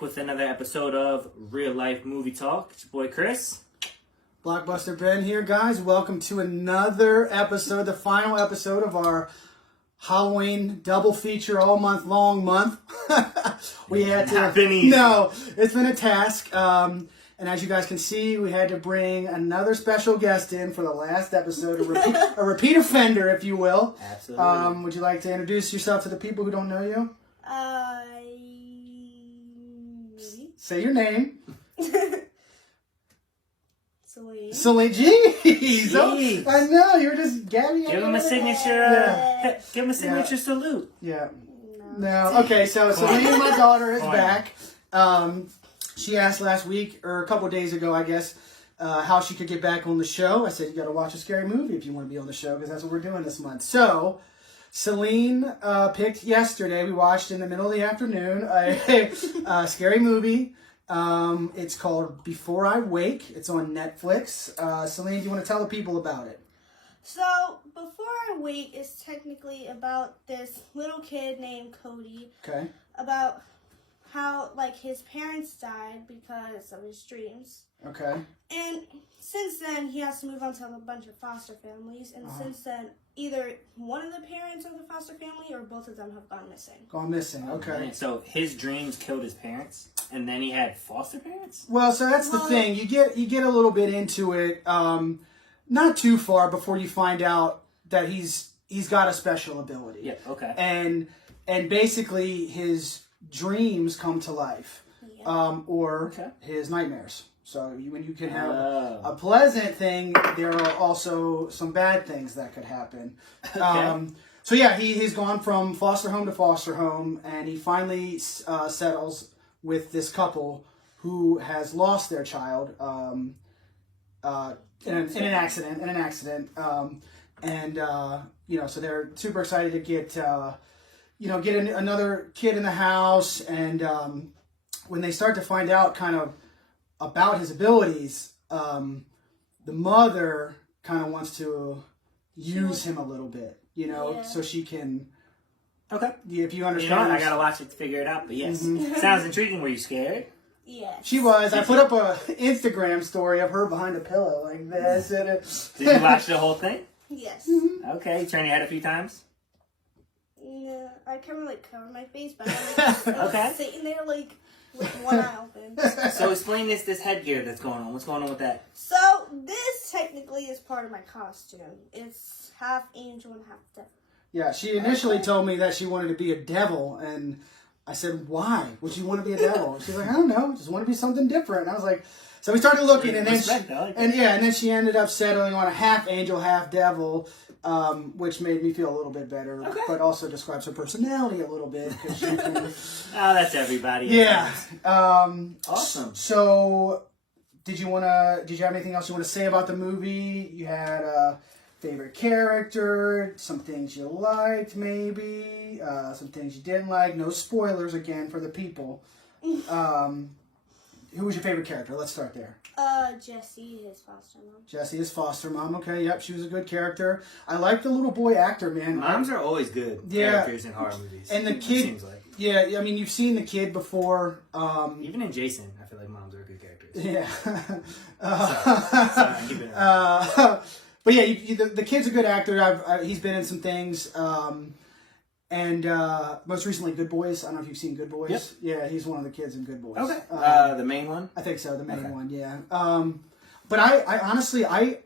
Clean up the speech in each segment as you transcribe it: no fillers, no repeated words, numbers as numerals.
back with another episode of Real Life Movie Talk. It's your boy Chris. Blockbuster Ben here, guys. Welcome to another episode, the final episode of our Halloween double feature all month long month. We had to. Not been easy. No, it's been a task. And as you guys can see, we had to bring another special guest in for the last episode, a repeat offender, if you will. Absolutely. Would you like to introduce yourself to the people who don't know you? Say your name. Selene. Selene, jeez. Jeez. I know, you were just gabbing. Give him a signature. Yeah. Give him a signature salute. Yeah. No. Okay, so Selene, my daughter, is back. She asked last week, or a couple of days ago, I guess, how she could get back on the show. I said, you got to watch a scary movie if you want to be on the show, because that's what we're doing this month. So, Selene picked yesterday. We watched in the middle of the afternoon a scary movie. It's called Before I Wake. It's on Netflix. Selene, do you want to tell the people about it? So, Before I Wake is technically about this little kid named Cody. Okay. About how, his parents died because of his dreams. Okay. And since then, he has to move on to a bunch of foster families. And since then, either one of the parents of the foster family or both of them have gone missing. Gone missing, okay. Man, so his dreams killed his parents, and then he had foster parents? Well, so that's the thing. You get a little bit into it, not too far before you find out that he's got a special ability. Yeah, okay. And basically his dreams come to life, or his nightmares. So when you can have a pleasant thing, there are also some bad things that could happen. Okay. So yeah, he's gone from foster home to foster home, and he finally settles with this couple who has lost their child in an accident. So they're super excited to get another kid in the house, and when they start to find out kind of about his abilities, the mother kind of wants to use him a little bit, so she can. Okay. Yeah, if you understand. You know, I gotta watch it to figure it out, but yes. Sounds intriguing. Were you scared? Yes. She was. I put up a Instagram story of her behind a pillow like this. Did you watch the whole thing? Yes. Okay, you turned your head a few times? No, I kind of cover my face, but I'm sitting there with one eye open. So explain this headgear that's going on. What's going on with that? So this technically is part of my costume. It's half angel and half devil. Yeah, she initially told me that she wanted to be a devil, and I said, why would you want to be a devil? She's like, I don't know, just want to be something different. And I was like, so we started looking, and then she ended up settling on a half angel, half devil, which made me feel a little bit better, but also describes her personality a little bit. She can, that's everybody. Yeah. Awesome. So, did you have anything else you want to say about the movie? You had favorite character, some things you liked maybe, some things you didn't like. No spoilers again for the people. Who was your favorite character? Let's start there. Jessie, his foster mom. Jessie, his foster mom. Okay, yep, she was a good character. I like the little boy actor, man. Moms are always good characters in horror movies. And the kid, seems like. Yeah, I mean, you've seen the kid before. Even in Jason, I feel like moms are good characters. Yeah. Sorry, keep it up. But yeah, the kid's a good actor. He's been in some things. And most recently, Good Boys. I don't know if you've seen Good Boys. Yep. Yeah, he's one of the kids in Good Boys. Okay. The main one? I think so, the main one, yeah. But I honestly, I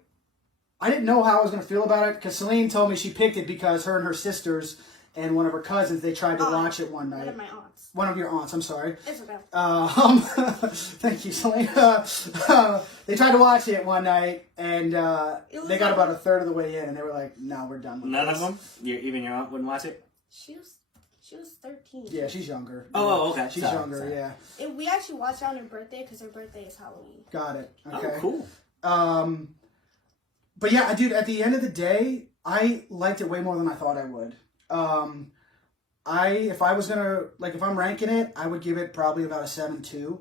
didn't know how I was going to feel about it, because Selene told me she picked it because her and her sisters and one of her cousins, they tried to watch it one night. One of my aunts. One of your aunts, I'm sorry. It's okay. Thank you, Selene. They tried to watch it one night, and they got about a third of the way in, and they were like, no, we're done with None this. of them? Even your aunt wouldn't watch it? She was 13. Yeah, she's younger. Oh, okay. She's younger, yeah. We actually watched on her birthday because her birthday is Halloween. Got it. Okay. Oh, cool. But yeah, dude, at the end of the day, I liked it way more than I thought I would. If I'm ranking it, I would give it probably about a 7.2.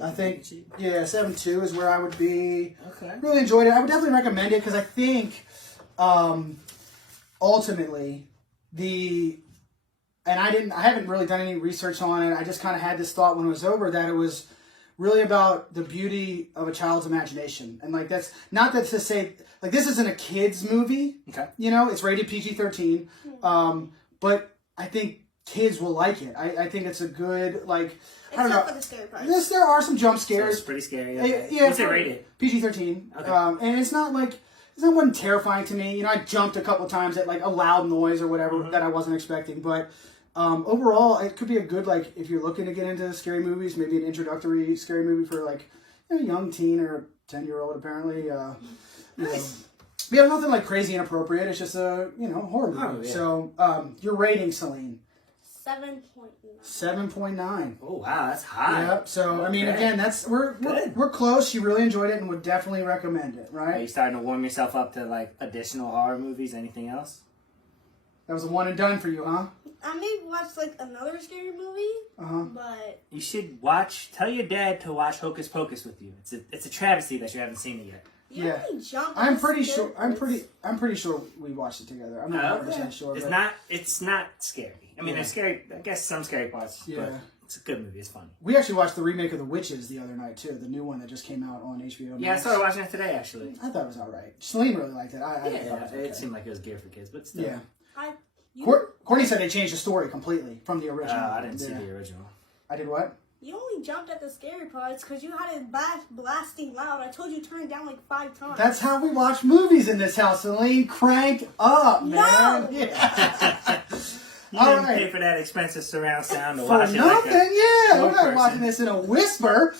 I think, 7.2 is where I would be. Okay. Really enjoyed it. I would definitely recommend it, because I think, ultimately, I haven't really done any research on it. I just kind of had this thought when it was over that it was really about the beauty of a child's imagination. And like, that's not that to say, like, this isn't a kid's movie. Okay. You know, it's rated PG-13. But I think kids will like it. I think it's a good, like, I don't know. Except for the scary parts. Yes, there are some jump So scares. it's pretty scary. Yeah, What's it rated? PG-13. Okay. And it's not like, it wasn't terrifying to me. You know, I jumped a couple times at like a loud noise or whatever that I wasn't expecting. But overall, it could be a good, like, if you're looking to get into scary movies, maybe an introductory scary movie for like a young teen or 10-year-old apparently. Nice. Yeah, nothing like crazy inappropriate. It's just a, horror movie. Oh, yeah. So, your rating, Selene? 7.9. 7.9. Oh wow, that's high. Yep. So I mean, Okay. again, we're close. She really enjoyed it and would definitely recommend it. Are you Right? starting to warm yourself up to like additional horror movies? Anything else? That was a one and done for you, huh? I may watch like another scary movie, but You should tell your dad to watch Hocus Pocus with you. It's a travesty that you haven't seen it yet. you Yeah. only jump. I'm at pretty scary sure. I'm parts. pretty sure we watched it together. I'm not 100% sure. It's but not scary. I mean, there's scary. I guess some scary parts. Yeah. But it's a good movie. It's funny. We actually watched the remake of The Witches the other night too. The new one that just came out on HBO Max. Yeah, I started watching it today actually. I thought it was all right. Celine really liked it. I thought it was Yeah, okay. it seemed like it was geared for kids, but still. Yeah. You, Courtney said they changed the story completely from the original. I didn't see the original. I did what? you only jumped at the scary parts because you had it blasting loud. I told you to turn it down like 5 times. That's how we watch movies in this house. Celine, crank up, man. No! Yeah. You All didn't right. pay for that expensive surround sound to For watch it nothing, like yeah. old We're not person. watching this in a whisper.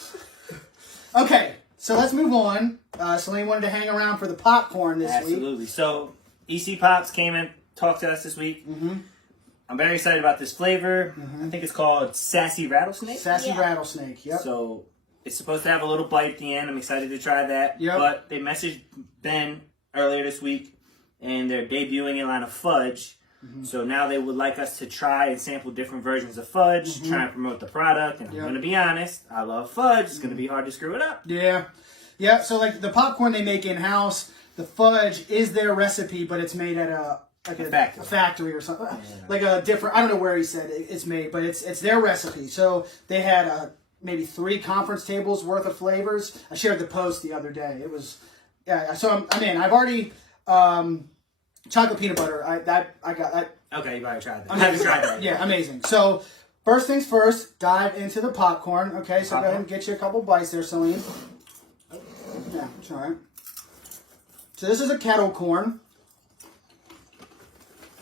Okay, so let's move on. Celine wanted to hang around for the popcorn this week. Absolutely. So, EC Pops came and talked to us this week. Mm-hmm. I'm very excited about this flavor. I think it's called Sassy Rattlesnake. Sassy Yeah. Rattlesnake, yep. So, it's supposed to have a little bite at the end. I'm excited to try that. Yep. But they messaged Ben earlier this week, and they're debuting a line of fudge. So now they would like us to try and sample different versions of fudge, try and promote the product. And I'm going to be honest, I love fudge. It's going to be hard to screw it up. Yeah. Yeah, so like the popcorn they make in-house, the fudge is their recipe, but it's made at a factory or something. Like a different, I don't know where he said it's made, but it's their recipe. So they had maybe 3 conference tables worth of flavors. I shared the post the other day. It was, yeah, so I'm in. I've already, chocolate peanut butter. I got that. Okay, you already tried that. I haven't tried that yet. Yeah, amazing. So first things first, dive into the popcorn. Okay, so go ahead and get you a couple bites there, Celine. Yeah, it's all right. So this is a kettle corn.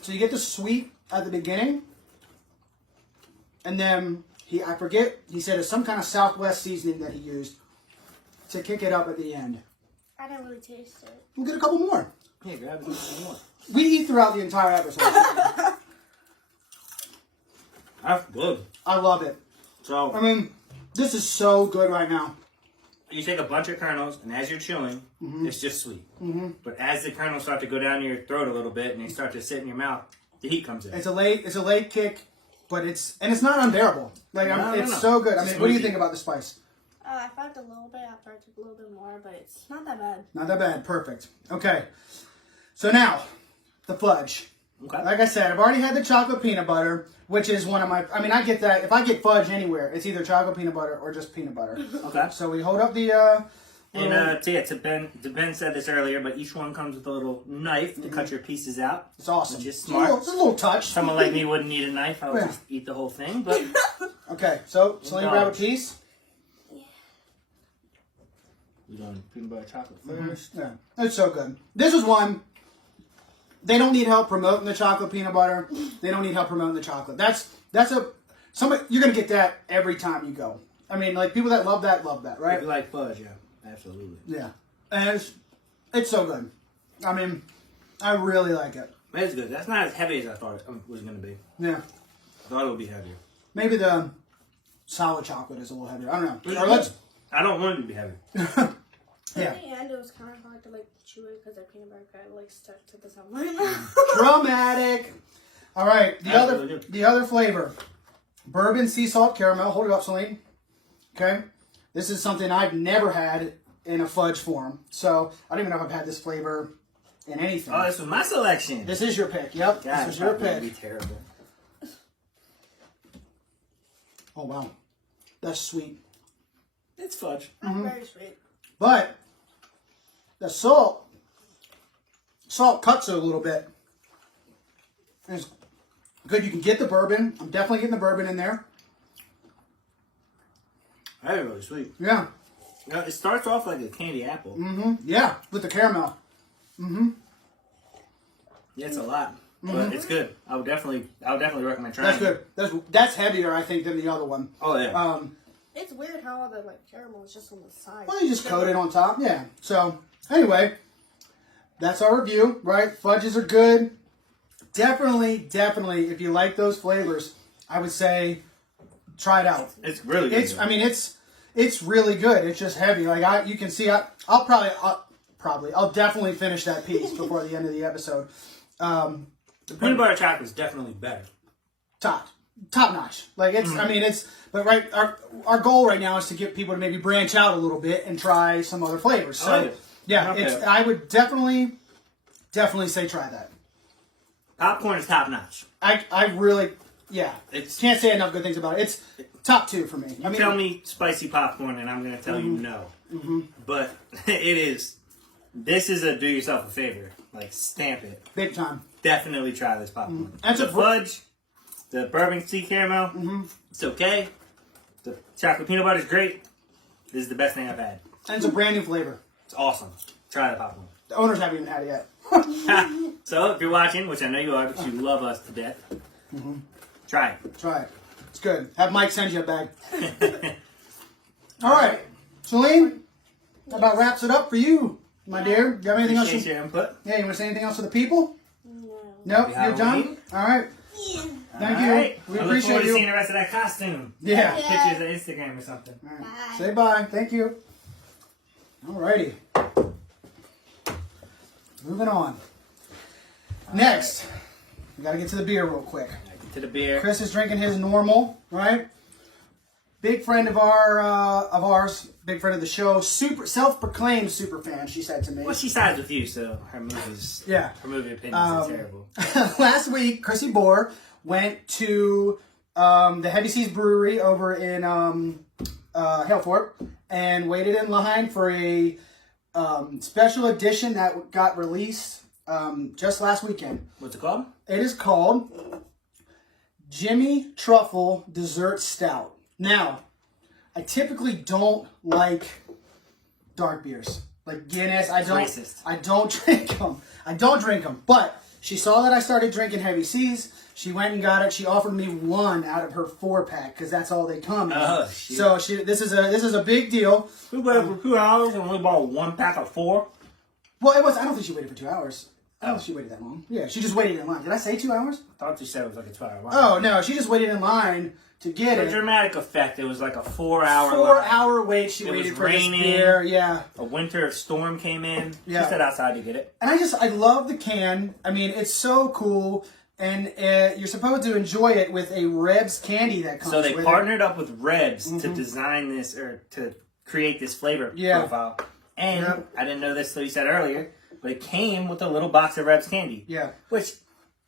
So you get the sweet at the beginning, and then I forget, he said it's some kind of Southwest seasoning that he used to kick it up at the end. I didn't really taste it. We'll get a couple more. Yeah, grab it some more. We eat throughout the entire episode. That's good. I love it. So, I mean, this is so good right now. you take a bunch of kernels, and as you're chewing, it's just sweet. But as the kernels start to go down your throat a little bit, and they start to sit in your mouth, the heat comes in. It's a late kick, but it's not unbearable. Like it's so good. I mean, what do you think about the spice? I felt a little bit after I took a little bit more, but it's not that bad. Not that bad. Perfect. Okay. So now, the fudge. Okay. Like I said, I've already had the chocolate peanut butter, which is one of my... I mean, I get that. If I get fudge anywhere, it's either chocolate peanut butter or just peanut butter. Okay. So we hold up the... To Ben said this earlier, but each one comes with a little knife to cut your pieces out. It's awesome. Which is It's smart. a little touch. Someone like me wouldn't need a knife. I would Yeah. just eat the whole thing. But Okay, so Celine, grab a piece. you doing peanut butter chocolate first? Yeah, it's so good. This is one... They don't need help promoting the chocolate peanut butter. They don't need help promoting the chocolate. You're gonna get that every time you go. I mean, like people that love that, right? If you like fudge, yeah, absolutely. Yeah, and it's so good. I mean, I really like it. It's good. That's not as heavy as I thought it was going to be. Yeah, I thought it would be heavier. maybe the solid chocolate is a little heavier. I don't know. Or let's. I don't want it to be heavy. Yeah. At the end, it was kind of hard to like chew it because that peanut butter kind of like stuck to the tongue. Dramatic. All right, Absolutely. the other flavor, bourbon sea salt caramel. Hold it up, Celine. Okay, this is something I've never had in a fudge form, so I don't even know if I've had this flavor in anything. Oh, this was my selection. This is your pick. Yep, God, this is your it's gonna pick. be terrible. Oh, wow. That's sweet. It's fudge. Very sweet. But the salt cuts it a little bit. And it's good. You can get the bourbon. I'm definitely getting the bourbon in there. That's really sweet. Yeah. You know, it starts off like a candy apple. Yeah, with the caramel. Yeah, it's a lot, but it's good. I would definitely recommend trying. That's good. That's heavier, I think, than the other one. Oh yeah. It's weird how all the caramel is just on the side. Well, you just coat it on top. Yeah. So anyway, that's our review. Right? Fudges are good. Definitely. If you like those flavors, I would say try it out. It's really good. It's really good. It's just heavy. Like you can see, I'll definitely finish that piece before the end of the episode. The peanut butter chocolate is definitely better. Top notch. Like but right, our goal right now is to get people to maybe branch out a little bit and try some other flavors. So I would definitely say try that. Popcorn is top notch. I really can't say enough good things about it. It's top 2 for me. Tell me spicy popcorn and I'm going to tell you no. But this is a do yourself a favor. Like, stamp it. Big time. Definitely try this popcorn. And the fudge, the bourbon sea caramel, it's okay. The chocolate peanut butter is great. This is the best thing I've had. And it's a brand new flavor. It's awesome. Try the popcorn. The owners haven't even had it yet. So, if you're watching, which I know you are because you love us to death, try it. Try it. It's good. Have Mike send you a bag. All right. Selene, that about wraps it up for you, my dear. You have anything else? Appreciate your input. Yeah, you want to say anything else to the people? No. Nope, you're done? All right. Yeah. Thank you. Right. We I look appreciate forward to you. seeing the rest of that costume. Yeah. Pictures on Instagram or something. All right. Bye. Say bye. Thank you. All righty. Moving on. Next, we got to get to the beer real quick. Get to the beer. Chris is drinking his normal, right? Big friend of ours, big friend of the show, self-proclaimed super fan. She said to me. Well, she sides with you, so her movie opinions are terrible. Last week, Chrissy Bohr went to the Heavy Seas Brewery over in Halefort and waited in line for a special edition that got released just last weekend. What's it called? It is called Jimmy Truffle Dessert Stout. Now, I typically don't like dark beers. Like Guinness, I don't drink them. I don't drink them. But she saw that I started drinking Heavy Seas. She went and got it. She offered me one out of her 4-pack because that's all they come in. Oh, shit. So this is a big deal. Who waited for 2 hours and only bought 1 pack of 4? Well, it was. I don't think she waited for 2 hours. I don't think she waited that long. Yeah, she just waited in line. Did I say 2 hours? I thought you said it was like a 12-hour line. Oh no, she just waited in line to get For it. dramatic effect, it was like a 4-hour line. 4-hour wait. She waited was for this raining. beer. Yeah. A winter storm came in. Yeah. She stood outside to get it. And I love the can. I mean, it's so cool. And you're supposed to enjoy it with a Rhebs candy that comes with it. So they partnered up with Rhebs to design this, or to create this flavor profile. And I didn't know this till you said earlier, but it came with a little box of Rhebs candy. Yeah. Which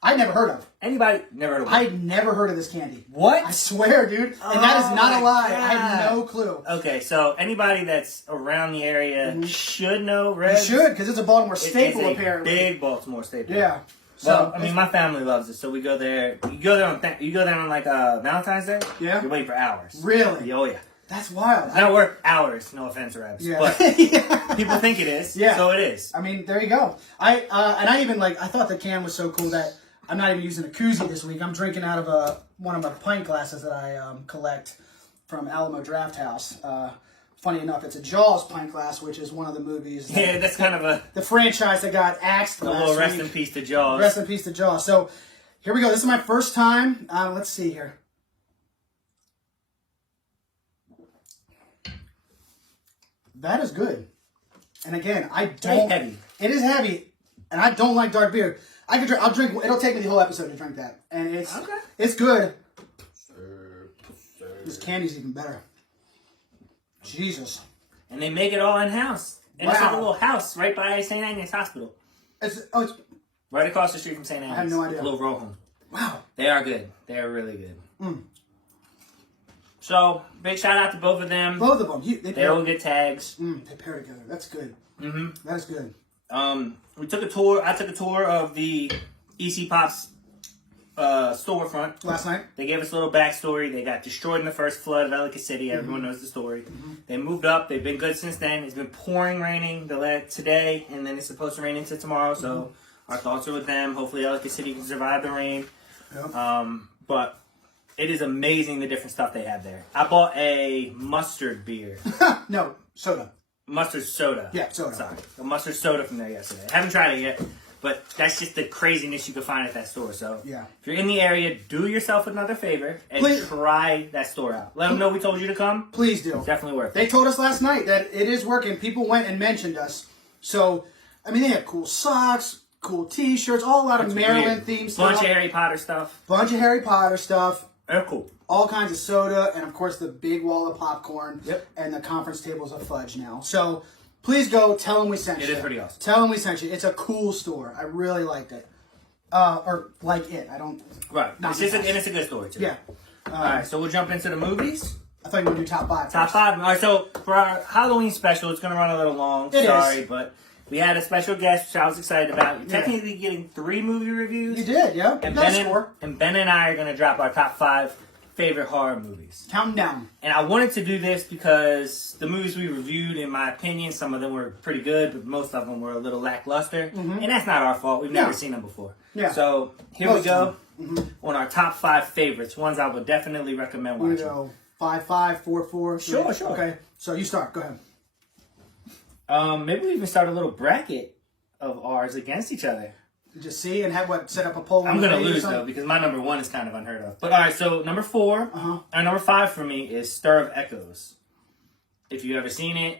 I'd never heard of. Anybody never heard of? I'd never heard of this candy. What? I swear, dude. And that is not a lie. God. I had no clue. Okay, so anybody that's around the area should know Rhebs. You should, because it's a Baltimore staple, it's a apparently. big Baltimore staple. Yeah. Well, I mean, my family loves it, so we go there. You go there on like Valentine's Day. Yeah. You're waiting for hours. Really? Oh yeah. That's wild. It's not worth hours. No offense, Rhebs. Yeah. But Yeah. people think it is. Yeah. So it is. I mean, there you go. I thought the can was so cool that I'm not even using a koozie this week. I'm drinking out of one of my pint glasses that I collect from Alamo Draft House. Funny enough, it's a Jaws pint glass, which is one of the movies. Yeah, that's kind of the franchise that got axed a last little rest week. in peace to Jaws. Rest in peace to Jaws. So here we go. This is my first time. Let's see here. That is good. And again, I don't. Heavy. It is heavy, and I don't like dark beer. I'll drink. It'll take me the whole episode to drink that, and it's good. This candy's even better. Jesus. And they make it all in house. And it's like a little house right by St. Agnes Hospital. It's Right across the street from St. Agnes. I had no idea. A little row home. wow. They are good. They are really good. So, big shout out to both of them. Both of them. They all get tags. They pair together. That's good. Mm-hmm. That is good. We took a tour. I took a tour of the EC Pops storefront Last night. They gave us a little backstory. They got destroyed in the first flood of Ellicott City. Everyone knows the story. They moved up. They've been good since then. It's been pouring raining today, and then it's supposed to rain into tomorrow. So our thoughts are with them. Hopefully Ellicott City can survive the rain. Yep. But it is amazing the different stuff they have there. I bought a mustard beer. No, soda. Mustard soda. Yeah, soda. Sorry. A mustard soda from there yesterday. I haven't tried it yet, but that's just the craziness you can find at that store. So Yeah. if you're in the area, do yourself another favor and Please. try that store out. Let them know we told you to come. Please do. It's definitely worth it. They told us last night that it is working. People went and mentioned us. So, I mean, they have cool socks, cool T-shirts, all a lot of Maryland-themed stuff. Bunch of Harry Potter stuff. Bunch of Harry Potter stuff. They're cool. All kinds of soda, and of course the big wall of popcorn. Yep. And the conference tables of fudge now. So, please go. Tell them we sent you. It is pretty awesome. Tell them we sent you. It's a cool store. I really liked it. Or like it. I don't. Right. Not It's nice. a good story, too. Yeah. All right, so we'll jump into the movies. I thought you were going to do top five. Top first. five. All right, so for our Halloween special, it's going to run a little long. It Sorry, is. but we had a special guest, which I was excited about. You're technically getting 3 movie reviews. You did, yeah. And Nice Ben, score. and Ben and I are going to drop our top 5 favorite horror movies. Count 'em down. And I wanted to do this because the movies we reviewed, in my opinion, some of them were pretty good, but most of them were a little lackluster. And that's not our fault. We've never seen them before. Yeah. So here Most we go of on our top 5 favorites, ones I would definitely recommend We're watching. going to go 5-5, 4-4. Sure, sure. Okay, so you start. Go ahead. Maybe we even start a little bracket of ours against each other. Just see and have what set up a poll. I'm on the gonna page or lose something? though because my number 1 is kind of unheard of. But all right, so number 4, or number 5 for me is Stir of Echoes. If you've ever seen it,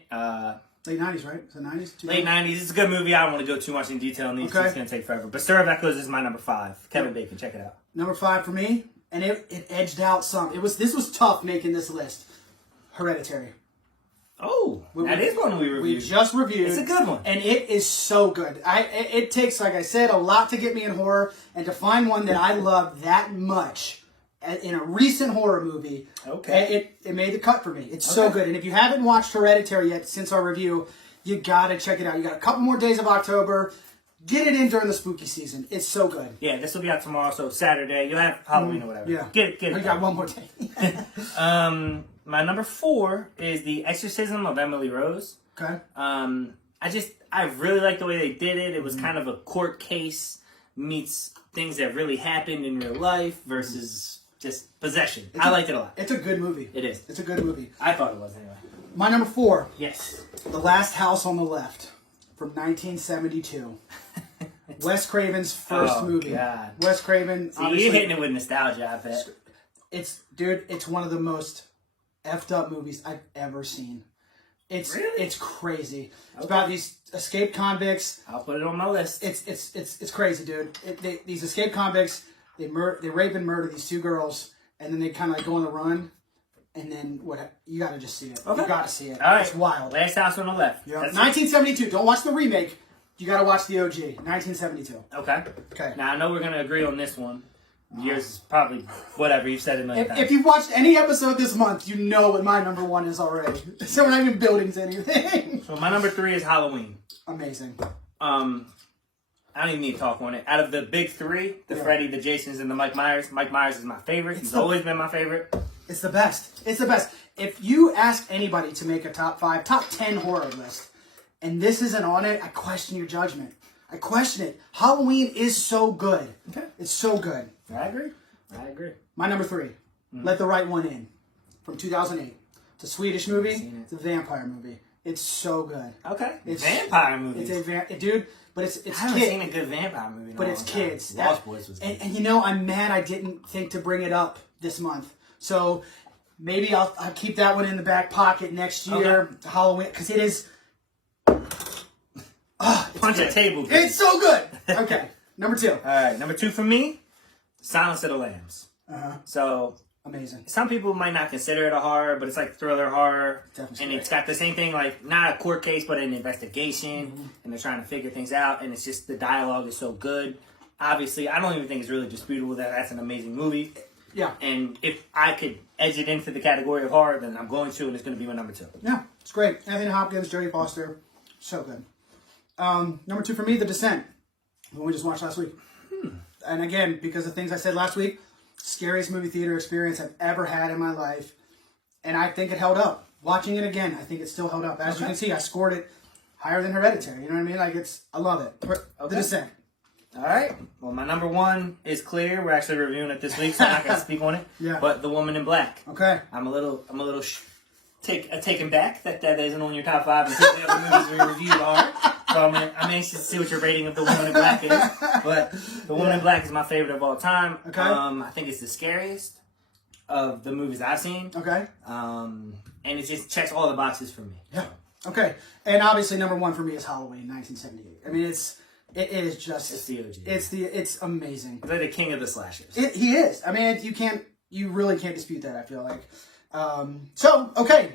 Late 90s, right? Is it 90s? late 90s. It's a good movie. I don't want to go too much in detail on these. Okay. It's gonna take forever. But Stir of Echoes is my number 5. Kevin Bacon, check it out. Number 5 for me, and it edged out some. This was tough making this list. Hereditary. Oh, that is one we reviewed. We just reviewed. It's a good one. And it is so good. It takes, like I said, a lot to get me in horror, and to find one that I love that much in a recent horror movie, Okay. it made the cut for me. It's so good. And if you haven't watched Hereditary yet since our review, you gotta check it out. You got a couple more days of October. Get it in during the spooky season. It's so good. Yeah, this will be out tomorrow, so Saturday. You'll have Halloween or whatever. Yeah. Get it. You got one more day. My number 4 is The Exorcism of Emily Rose. Okay. I really like the way they did it. It was kind of a court case meets things that really happened in real life versus just possession. I liked it a lot. It's a good movie. It is. It's a good movie. I thought it was anyway. My number 4, Yes. The Last House on the Left, from 1972. Wes Craven's first movie. God. Wes Craven. See, you're hitting it with nostalgia, I bet. It's one of the most effed up movies I've ever seen. It's crazy. It's about these escaped convicts. I'll put it on my list. It's crazy, dude. These escaped convicts, they rape and murder these 2 girls, and then they kind of like go on the run. And then what? You gotta just see it. Okay. You gotta see it. All right. It's wild. Last House on the Left. Yeah. That's 1972. Don't watch the remake. You gotta watch the OG. 1972. it. Okay. Okay. Now, I know we're going to agree on this one. Yours is probably whatever. You've said it a million times. If you've watched any episode this month, you know what my number 1 is already. So we're not even building to anything. So my number 3 is Halloween. Amazing. I don't even need to talk on it. Out of the big 3, the Freddy, the Jasons, and the Mike Myers is my favorite. He's always been my favorite. It's the best. It's the best. If you ask anybody to make a top 5, top 10 horror list, and this isn't on it, I question your judgment. I question it. Halloween is so good. Okay. It's so good. I agree. My number 3, Let the Right One In, from 2008. It's a Swedish movie. It's a vampire movie. It's so good. Okay. It's vampire movies. It's a dude, but it's I haven't kid- seen a good vampire movie in a but long it's time. kids. Lost Boys was good. And you know, I'm mad I didn't think to bring it up this month. So maybe I'll keep that one in the back pocket next year, Halloween, because it is. Punch a table. Good. It's so good. Okay, number 2. All right, number 2 for me, Silence of the Lambs. So Amazing. some people might not consider it a horror, but it's like thriller horror. Definitely. And it's got the same thing, like not a court case, but an investigation, and they're trying to figure things out, and it's just the dialogue is so good. Obviously, I don't even think it's really disputable that that's an amazing movie. Yeah. And if I could edge it into the category of horror, then I'm going to, and it's going to be my number 2. Yeah, it's great. Anthony Hopkins, Jodie Foster, so good. Number 2 for me, The Descent, the one we just watched last week. And again, because of things I said last week, scariest movie theater experience I've ever had in my life. And I think it held up. Watching it again, I think it still held up. As you can see, I scored it higher than Hereditary. You know what I mean? Like, I love it. The Descent. All right. Well, my number 1 is clear. We're actually reviewing it this week, so I'm not going to speak on it. Yeah. But The Woman in Black. Okay. I'm a little taken back that isn't on your top 5 and the other movies we reviewed are. So I'm anxious to see what your rating of The Woman in Black is. But The Woman in Black is my favorite of all time. Okay. I think it's the scariest of the movies I've seen. Okay. And it just checks all the boxes for me. Yeah. Okay. And obviously, number 1 for me is Halloween, 1978. I mean, it is just... It's the OG. It's amazing. They're the king of the slashers. He is. I mean, you really can't dispute that, I feel like. So, okay.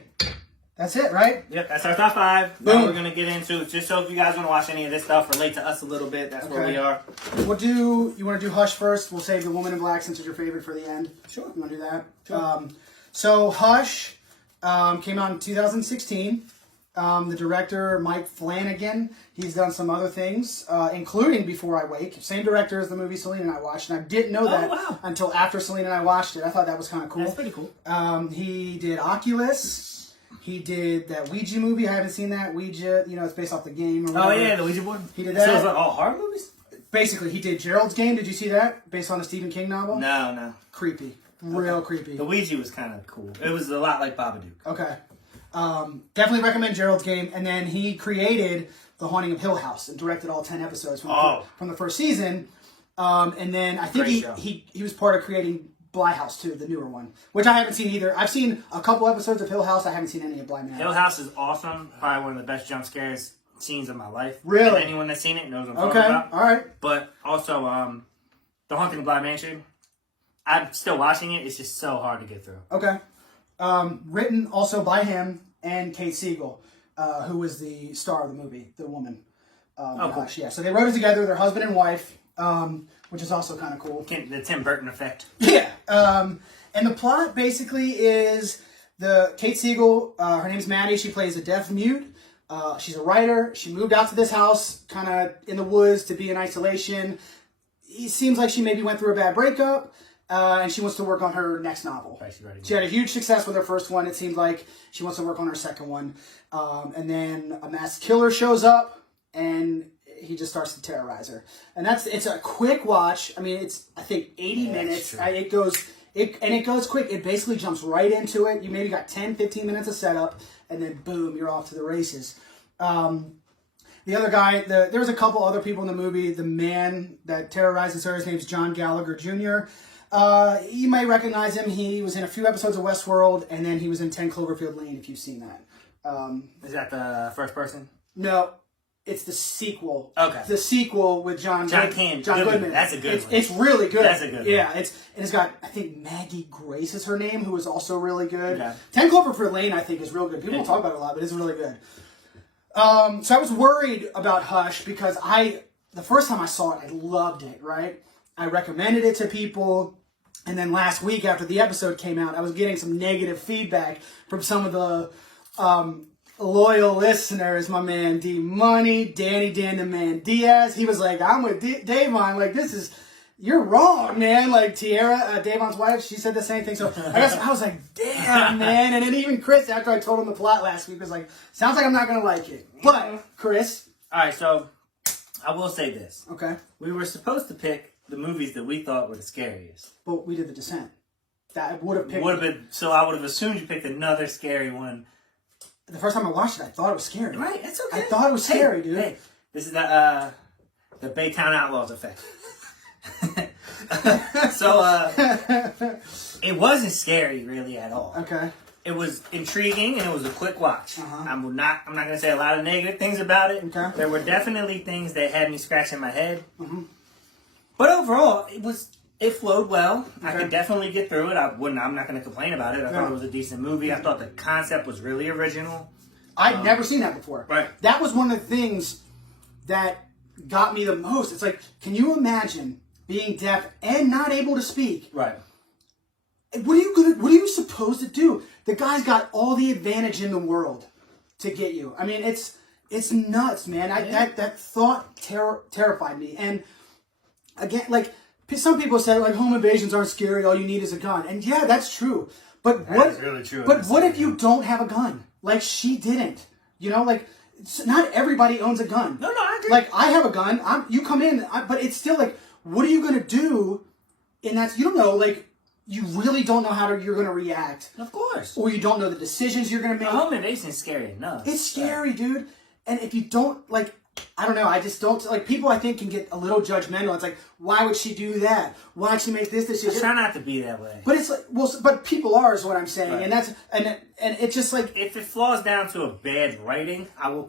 That's it, right? Yep, that's our top 5. Boom. Now we're going to get into, just so if you guys want to watch any of this stuff, relate to us a little bit, that's where we are. You want to do Hush first? We'll save The Woman in Black since it's your favorite for the end. Sure. You want to do that? Sure. So Hush came out in 2016. The director, Mike Flanagan, he's done some other things, including Before I Wake. Same director as the movie Selene and I watched, and I didn't know that until after Selene and I watched it. I thought that was kind of cool. That's pretty cool. He did Oculus. He did that Ouija movie. I haven't seen that. Ouija, it's based off the game. Or whatever. Oh, yeah, the Ouija board. He did that. So it's like all horror movies? Basically, he did Gerald's Game. Did you see that? Based on a Stephen King novel? No. Creepy. Real creepy. The Ouija was kind of cool. It was a lot like Babadook. Okay. Definitely recommend Gerald's Game. And then he created The Haunting of Hill House and directed all 10 episodes from the first season. And then I think he was part of creating Bly House too, the newer one, which I haven't seen either. I've seen a couple episodes of Hill House. I haven't seen any of Bly Man. Hill House is awesome. Probably one of the best jump scares scenes of my life. Really? And anyone that's seen it knows what I'm talking about. All right. But also, The Haunting of Bly Mansion. I'm still watching it. It's just so hard to get through. Okay. Written also by him and Kate Siegel, who was the star of the movie, the woman. Cool. Yeah. So they wrote it together. They're husband and wife, which is also kind of cool. The Tim Burton effect. Yeah. And the plot basically is Kate Siegel, her name's Maddie. She plays a deaf mute. She's a writer. She moved out to this house kind of in the woods to be in isolation. It seems like she maybe went through a bad breakup. And she wants to work on her next novel. She had a huge success with her first one. It seemed like she wants to work on her second one. And then a masked killer shows up, and he just starts to terrorize her. And it's a quick watch. I mean, it's, I think, 80 minutes. It goes quick. It basically jumps right into it. You maybe got 10, 15 minutes of setup, and then boom, you're off to the races. The other guy, there was a couple other people in the movie. The man that terrorizes her, his name's John Gallagher Jr., you may recognize him. He was in a few episodes of Westworld, and then he was in 10 Cloverfield Lane, if you've seen that. Is that the first person? No, it's the sequel. Okay. The sequel with John Goodman. That's a good one. It's really good. That's a good one. Yeah, it's got, I think, Maggie Grace is her name, who is also really good. Okay. 10 Cloverfield Lane, I think, is real good. People don't talk about it a lot, but it's really good. So I was worried about Hush because the first time I saw it, I loved it, right? I recommended it to people. And then last week, after the episode came out, I was getting some negative feedback from some of the loyal listeners. My man D Money, Danny Dan the Man Diaz. He was like, I'm with Davon. Like, you're wrong, man. Like, Tiara, Davon's wife, she said the same thing. So I was like, damn, man. And then even Chris, after I told him the plot last week, was like, sounds like I'm not going to like it. But, Chris. All right, so I will say this. Okay. We were supposed to pick the movies that we thought were the scariest. But we did The Descent. That would have picked... So I would have assumed you picked another scary one. The first time I watched it, I thought it was scary. Right, it's okay. I thought it was scary, dude. Hey, this is the Baytown Outlaws effect. So, it wasn't scary really at all. Okay. It was intriguing and it was a quick watch. I'm not going to say a lot of negative things about it. Okay. There were definitely things that had me scratching my head. But overall, it flowed well. Okay. I could definitely get through it. I'm not going to complain about it. I thought it was a decent movie. I thought the concept was really original. I'd never seen that before. Right. That was one of the things that got me the most. It's like, can you imagine being deaf and not able to speak? Right. What are you supposed to do? The guy's got all the advantage in the world to get you. I mean, it's nuts, man. That thought terrified me. And again, like some people say, like home invasions aren't scary. All you need is a gun. And yeah, that's true. But That is really true. But what if you don't have a gun? Like she didn't. You know, like not everybody owns a gun. No, I agree. Like I have a gun. You come in, but it's still like, what are you gonna do? And that's you don't know. Like you really don't know how you're gonna react. Of course. Or you don't know the decisions you're gonna make. Home invasion is scary enough. It's scary, dude. And if you don't, like, I don't know, I just don't, like, people I think can get a little judgmental. It's like, why would she do that? Why'd she make this decision? I try not to be that way. But it's like, well, but people are is what I'm saying. Right. And that's, and it's just like. If it falls down to a bad writing, I will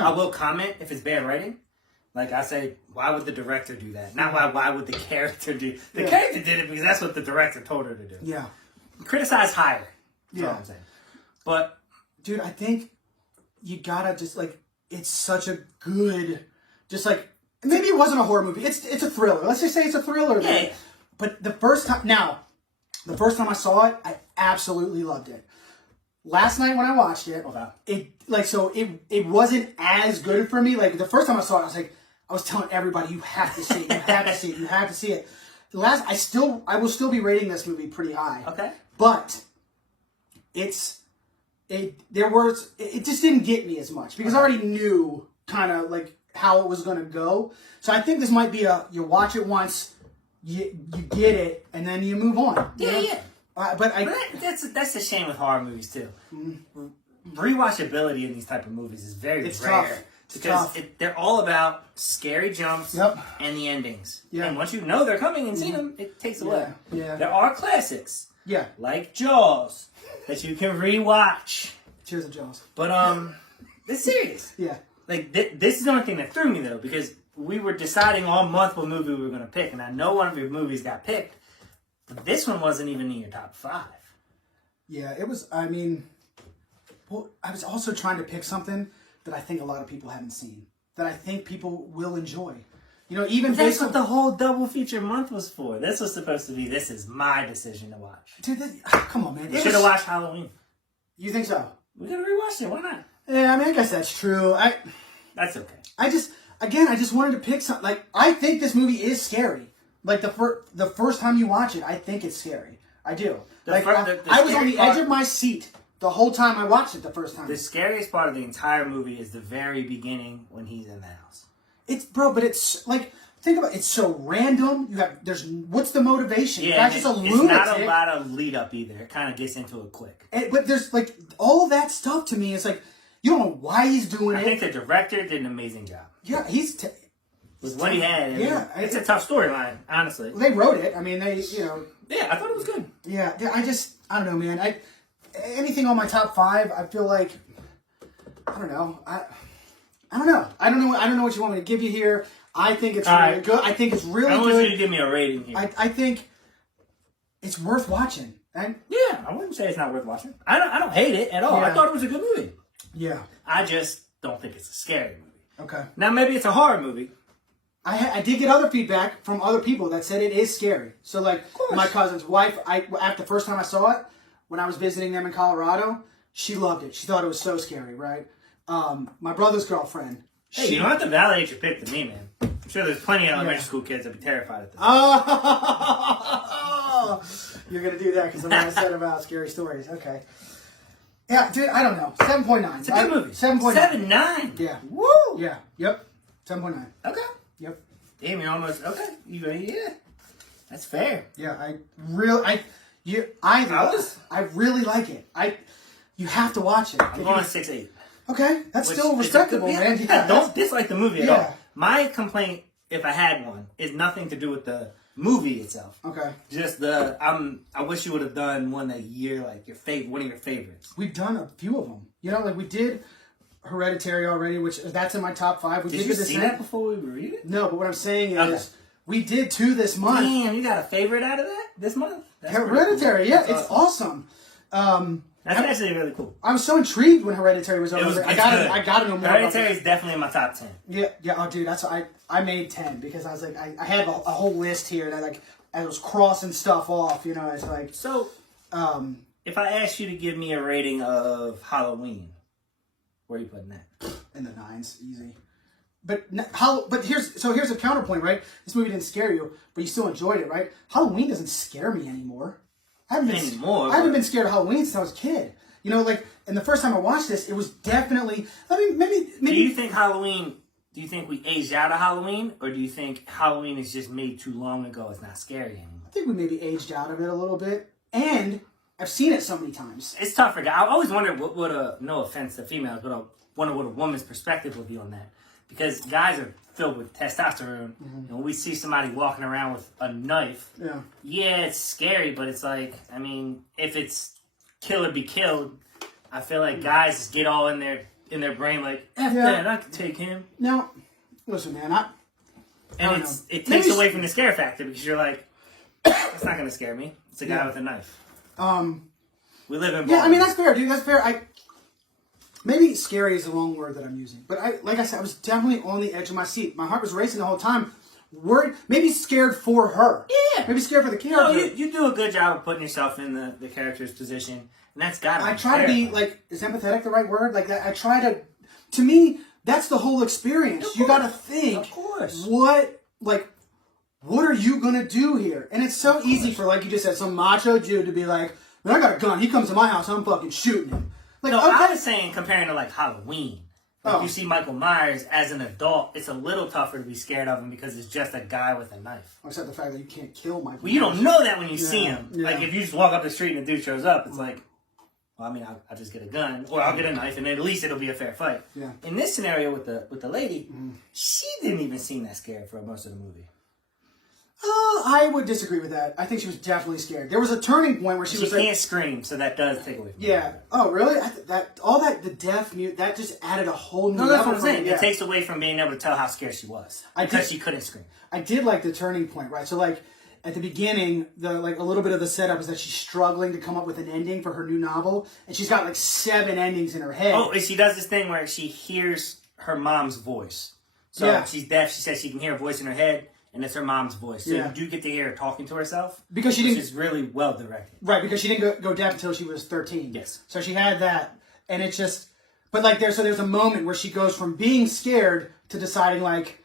I will comment if it's bad writing. Like I say, why would the director do that? Not why would the character do the character did it because that's what the director told her to do. Yeah. Criticize higher. That's all I'm saying. But dude, I think you gotta just like it's such a good just like maybe it wasn't a horror movie. It's a thriller. Let's just say it's a thriller. Yeah. But the first time I saw it, I absolutely loved it. Last night when I watched it, it wasn't as good for me. Like the first time I saw it, I was telling everybody, you have to see it, you have to see it, you have to see it. I will still be rating this movie pretty high. Okay. But it just didn't get me as much because I already knew kind of like how it was going to go. So I think this might be you watch it once, you get it, and then you move on. Yeah. But that's the shame with horror movies too. Mm-hmm. Rewatchability in these type of movies is very rare. Tough. Because they're all about scary jumps and the endings. Yeah. And once you know they're coming and seen them, it takes away. Yeah. There are classics. Yeah. Like Jaws that you can rewatch. Cheers to Jaws. But it's serious. Yeah. Like this is the only thing that threw me though, because we were deciding all month what movie we were going to pick, and I know one of your movies got picked, but this one wasn't even in your top 5. Yeah, it was. I mean, well, I was also trying to pick something that I think a lot of people haven't seen, that I think people will enjoy. You know, even that's what the whole double feature month was for. This was supposed to be. This is my decision to watch. Dude, come on, man. We should have watched Halloween. You think so? We gotta rewatch it. Why not? Yeah, I mean, I guess that's true. That's okay. I just wanted to pick something. Like, I think this movie is scary. Like, the first time you watch it, I think it's scary. I do. I was on the edge of my seat the whole time I watched it the first time. The scariest part of the entire movie is the very beginning when he's in the house. But it's like, think about it. It's so random. What's the motivation? Yeah, it's just a lunatic. It's not a lot of lead up either. It kind of gets into it quick. But there's like all of that stuff to me. It's like you don't know why he's doing it. I think the director did an amazing job. Yeah, with what he had. It's a tough storyline, honestly. They wrote it. I mean, Yeah, I thought it was good. Yeah, I don't know, man. Anything on my top 5, I feel like I don't know. I don't know. I don't know what you want me to give you here. I think it's really good. I think it's really good. I want you to give me a rating here. I think it's worth watching. I wouldn't say it's not worth watching. I don't hate it at all. Yeah. I thought it was a good movie. Yeah. I just don't think it's a scary movie. Okay. Now maybe it's a horror movie. I did get other feedback from other people that said it is scary. So like my cousin's wife, after the first time I saw it, when I was visiting them in Colorado, she loved it. She thought it was so scary, right? My brother's girlfriend. Hey, you don't have to validate your pick to me, man. I'm sure there's plenty of elementary school kids that be terrified of this. Oh, you're gonna do that because of what I said about scary stories. Okay. Yeah, dude, I don't know. 7.9. It's a good movie. 7.9. 7.9. Yeah. Woo. Yeah. Yep. 7.9. Okay. Yep. Damn, you're almost okay. Yeah. That's fair. Yeah, I really like it. You have to watch it. I'm going 6.8. Okay, that's still respectable, man. Yeah, don't dislike the movie at Yeah. all. My complaint, if I had one, is nothing to do with the movie itself. Okay. Just I wish you would have done one that year, like one of your favorites. We've done a few of them. You know, like we did Hereditary already, which that's in my top 5. Did you see that before we reviewed it? No, but what I'm saying is we did 2 this month. Damn, you got a favorite out of that this month? That's Hereditary, cool. yeah, it's awesome. That's actually really cool. I was so intrigued when Hereditary was over. I gotta know more. Hereditary is definitely in my top 10. Yeah. Oh, dude, I made 10 because I was like, I have a whole list here that like as I was crossing stuff off. You know, it's like So, if I asked you to give me a rating of Halloween, where are you putting that? in the 9s, easy. But here's a counterpoint, right? This movie didn't scare you, but you still enjoyed it, right? Halloween doesn't scare me anymore. I haven't been scared of Halloween since I was a kid. You know, like, and the first time I watched this, it was definitely. I mean, maybe. Do you think Halloween? Do you think we aged out of Halloween, or do you think Halloween is just made too long ago? It's not scary anymore. I think we maybe aged out of it a little bit, and I've seen it so many times. It's tough for guys. I always wondered what would no offense to females, but I wonder what a woman's perspective would be on that. Because guys are filled with testosterone, and when we see somebody walking around with a knife, yeah, it's scary, but it's like, I mean, if it's kill or be killed, I feel like guys just get all in their brain like, F that, I can take him. Now, listen, man, it takes away from the scare factor because you're like, it's not going to scare me. It's a guy with a knife. We live in Boston. Yeah, I mean, that's fair, dude. That's fair. Maybe scary is the wrong word that I'm using. But like I said, I was definitely on the edge of my seat. My heart was racing the whole time. Worried, maybe scared for her. Yeah. Maybe scared for the character. No, you do a good job of putting yourself in the character's position. And that's got to be I try to be, like, is empathetic the right word? Like, I try to me, that's the whole experience. You got to think. Of course. What are you going to do here? And it's so easy for, like you just said, some macho dude to be like, man, I got a gun. He comes to my house, I'm fucking shooting him. Like, no, okay. I was saying comparing to like Halloween. Like you see Michael Myers as an adult, it's a little tougher to be scared of him because it's just a guy with a knife. Except the fact that you can't kill Michael Well, you Myers. don't know that when you see him. Yeah. Like if you just walk up the street and a dude shows up, it's like, well, I mean, I'll just get a gun or I'll get a knife, and at least it'll be a fair fight. Yeah. In this scenario with the lady, she didn't even seem that scared for most of the movie. I would disagree with that. I think she was definitely scared. There was a turning point where she was can't like, scream, so that does take away from yeah. her. Oh, really? The deaf mute, that just added a whole new No, that's level what I'm for me. saying. Yeah. It takes away from being able to tell how scared she was because she couldn't scream. I did like the turning point, right? So, like, at the beginning, a little bit of the setup is that she's struggling to come up with an ending for her new novel, and she's got like 7 endings in her head. Oh, and she does this thing where she hears her mom's voice. So she's deaf. She says she can hear a voice in her head, and it's her mom's voice. So you do get to hear her talking to herself. Because she which didn't. is really well directed. Right, because she didn't go deaf until she was 13. Yes. So she had that, and it's just. But like there's a moment where she goes from being scared to deciding like,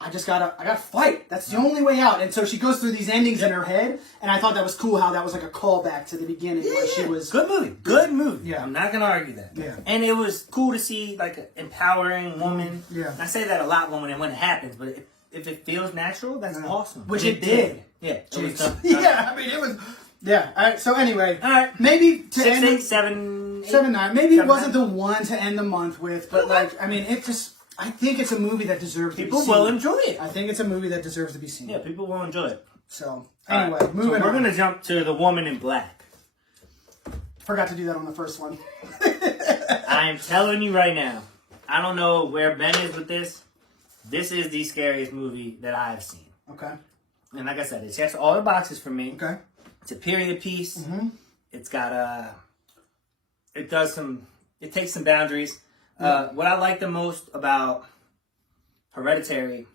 I gotta fight. That's the only way out. And so she goes through these endings in her head, and I thought that was cool how that was like a callback to the beginning where she was. Good movie. Good movie. Yeah. I'm not gonna argue that. Yeah. And it was cool to see like an empowering woman. Yeah. And I say that a lot when it happens, but if it feels natural, that's awesome. Which it did. Yeah. It was tough. Yeah, I mean it was. Yeah. All right. So anyway, All right. maybe to 6, end 8, 7, 7, 9. Maybe it 7, wasn't 9. the one to end the month with, but like I mean, it just. I think it's a movie that deserves to be seen. People will enjoy it. I think it's a movie that deserves to be seen. Yeah, people will enjoy it. So anyway, All right. moving So we're on. gonna jump to The Woman in Black. Forgot to do that on the first one. I am telling you right now, I don't know where Ben is with this. This is the scariest movie that I have seen. Okay. And like I said, it checks all the boxes for me. Okay. It's a period piece. Mm-hmm. It's got it takes some boundaries. What I like the most about Hereditary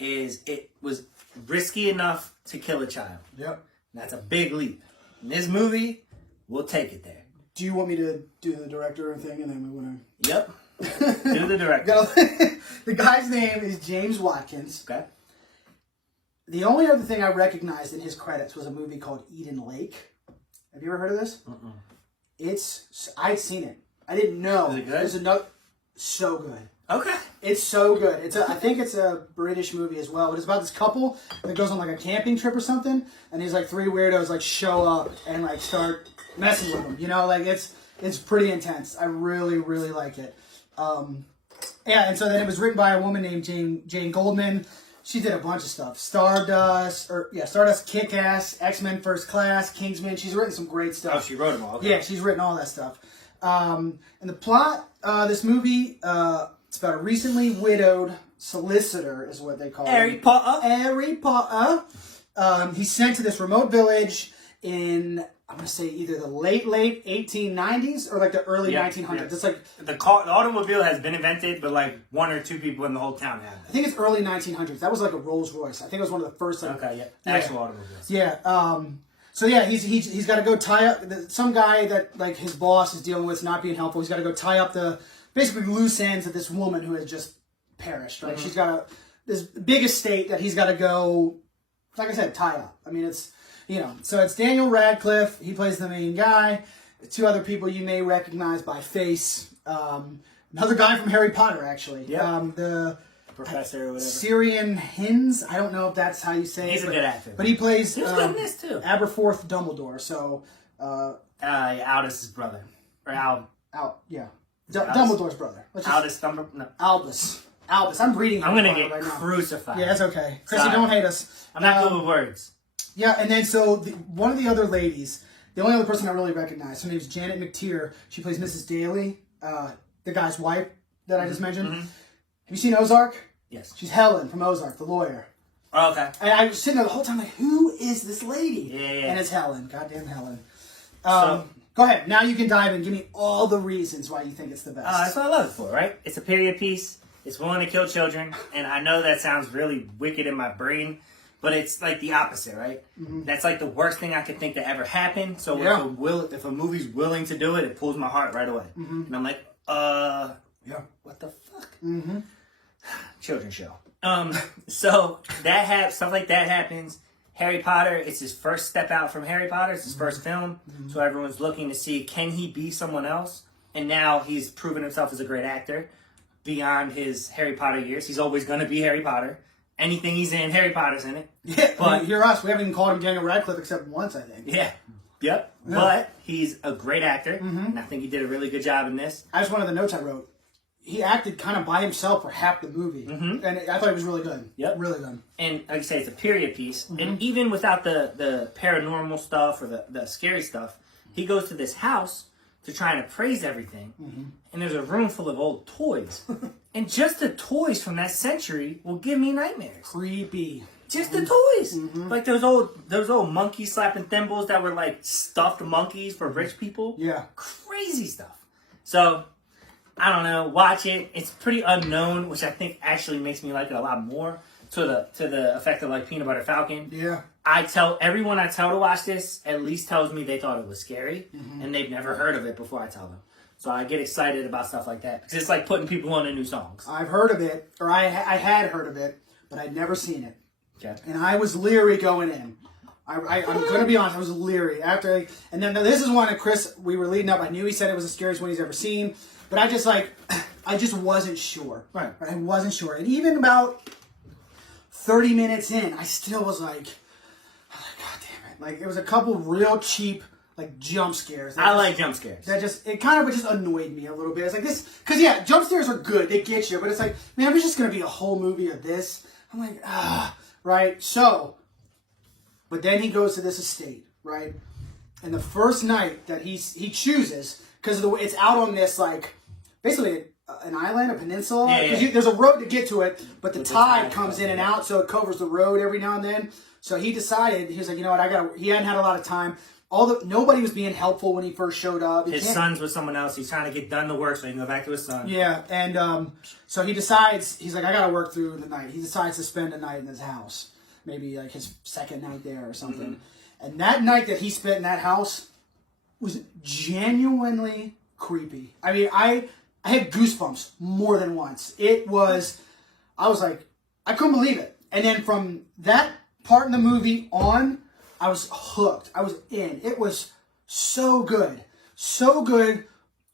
is it was risky enough to kill a child. Yep. That's a big leap. In this movie, we'll take it there. Do you want me to do the director thing and then we want to... Yep. Do the director. The guy's name is James Watkins. Okay. The only other thing I recognized in his credits was a movie called Eden Lake. Have you ever heard of this? I'd seen it. I didn't know. Is it good? So good. Okay. It's so good. I think it's a British movie as well. But it's about this couple that goes on like a camping trip or something, and these like 3 weirdos like show up and like start messing with them. You know, like it's pretty intense. I really really like it. Yeah, and so then it was written by a woman named Jane Goldman. She did a bunch of stuff. Stardust, Kick-Ass, X-Men First Class, Kingsman. She's written some great stuff. Oh, she wrote them all. Okay. Yeah, she's written all that stuff. And the plot, this movie, it's about a recently widowed solicitor, is what they call him. Harry Potter. Harry Potter. He's sent to this remote village, in, I'm going to say either the late 1890s or like the early 1900s. Yeah. It's like the automobile has been invented, but like 1 or 2 people in the whole town have I it. think it's early 1900s. That was like a Rolls Royce. I think it was one of the first. Like, Actual automobiles. Yeah. So yeah, he's got to go tie up some guy that like his boss is dealing with not being helpful. He's got to go tie up the basically loose ends of this woman who has just perished. Right? She's got this big estate that he's got to go, like I said, tie up. I mean, it's so it's Daniel Radcliffe. He plays the main guy. 2 other people you may recognize by face. Another guy from Harry Potter, actually. Yeah. The Professor or whatever. Syrian Hins. I don't know if that's how you say He's it. a good actor. But he plays He was good in this too. Aberforth Dumbledore. So, Aldous' brother. Or Dumbledore's brother. Aldous Dumbledore. No. Albus. I'm reading. I'm gonna Harry get Potter right now. crucified. Yeah, that's okay. Chrissy, Sorry. don't hate us. I'm not good with words. Yeah, and then so one of the other ladies, the only other person I really recognize, her name's Janet McTeer. She plays Mrs. Daly, the guy's wife that I just mentioned. Have you seen Ozark? Yes. She's Helen from Ozark, the lawyer. Oh, okay. And I was sitting there the whole time like, who is this lady? Yeah. And it's Helen. Goddamn Helen. Go ahead. Now you can dive in. Give me all the reasons why you think it's the best. That's what I love it for, right? It's a period piece. It's willing to kill children. And I know that sounds really wicked in my brain, but it's like the opposite, right? That's like the worst thing I could think to ever happen. So if a movie's willing to do it, it pulls my heart right away. And I'm like, what the fuck? Children's show. So stuff like that happens. Harry Potter, it's his first step out from Harry Potter. It's his first film. So everyone's looking to see, can he be someone else? And now he's proven himself as a great actor beyond his Harry Potter years. He's always going to be Harry Potter. Anything he's in, Harry Potter's in it. Yeah, but hear us. We haven't even called him Daniel Radcliffe except once, I think. Yeah. Yep. Yeah. But he's a great actor. And I think he did a really good job in this. I just one of the notes I wrote. He acted kind of by himself for half the movie. And I thought it was really good. Yep. Really good. And like I say, it's a period piece. And even without the paranormal stuff or the scary stuff, he goes to this house to try and appraise everything. And there's a room full of old toys. And just the toys from that century will give me nightmares. Creepy. Just the toys. Like those old monkey slapping thimbles that were like stuffed monkeys for rich people. Yeah. Crazy stuff. So, I don't know. Watch it. It's pretty unknown, which I think actually makes me like it a lot more to the effect of like Peanut Butter Falcon. Yeah. Everyone I tell to watch this at least tells me they thought it was scary and they've never heard of it before I tell them. So I get excited about stuff like that because it's like putting people on to new songs. I've heard of it, or I had heard of it, but I'd never seen it. Okay. And I was leery going in. I'm going to be honest, I was leery. And then this is one that Chris, we were leading up. I knew he said it was the scariest one he's ever seen, but I just wasn't sure. Right. I wasn't sure. And even about 30 minutes in, I still was like, God damn it. Like, it was a couple real cheap, like, jump scares. I like jump scares. It kind of just annoyed me a little bit. It's like this, because yeah, jump scares are good. They get you, but it's like, man, it's just going to be a whole movie of this. I'm like, right? So, but then he goes to this estate, right? And the first night that he chooses, because of the way it's out on this, like, basically an island, a peninsula. Yeah. There's a road to get to it, but the tide comes in and out, so it covers the road every now and then. So he decided, he was like, you know what, he hadn't had a lot of time. Nobody was being helpful when he first showed up. His son's with someone else. He's trying to get done the work so he can go back to his son. Yeah, and so he decides, he's like, I gotta work through the night. He decides to spend a night in his house. Maybe like his second night there or something. And that night that he spent in that house was genuinely creepy. I mean, I had goosebumps more than once. I was like, I couldn't believe it. And then from that part in the movie on, I was hooked. I was in. It was so good. So good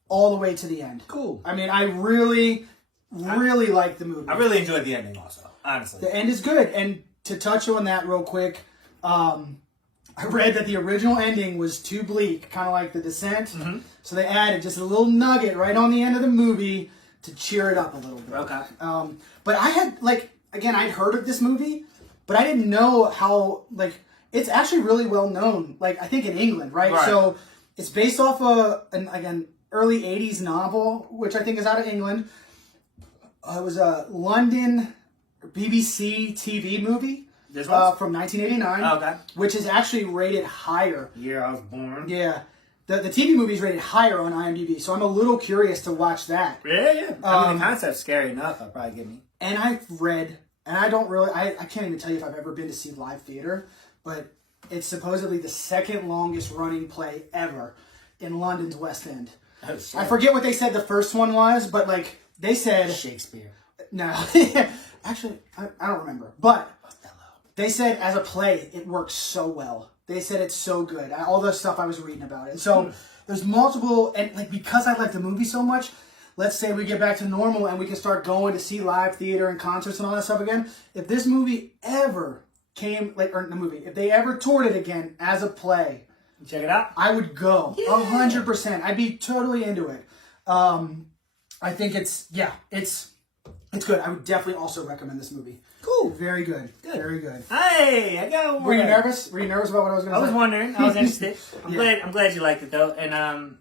all the way to the end. Cool. I mean, I really liked the movie. I really enjoyed the ending also, honestly. The end is good. And to touch on that real quick, I read that the original ending was too bleak, kind of like The Descent. So they added just a little nugget right on the end of the movie to cheer it up a little bit. Okay. But I had, like, again, I'd heard of this movie, but I didn't know how, like, it's actually really well known, like, I think in England, right? So it's based off an early 80s novel, which I think is out of England. It was a London BBC TV movie. This one? From 1989. Oh, okay. Which is actually rated higher. Year I was born. Yeah. The TV movie is rated higher on IMDb, so I'm a little curious to watch that. Yeah. I mean, the concept's scary enough. I'll probably give me. And I've read, and I don't really, I can't even tell you if I've ever been to see live theater, but it's supposedly the second longest running play ever in London's West End. Oh, shit. I forget what they said the first one was, but like they said Shakespeare. no, actually I don't remember, but they said as a play it works so well. They said it's so good. All the stuff I was reading about it. So there's multiple, and like because I like the movie so much, let's say we get back to normal and we can start going to see live theater and concerts and all that stuff again. If this movie ever came, if they ever toured it again as a play, Check it out. I would go 100%. I'd be totally into it. I think it's good. I would definitely also recommend this movie. Cool. Very good. Very good. Hey, I got one. Were you nervous? Were you nervous about what I was going to say? I was wondering. I was interested. Yeah. I'm glad you liked it though, and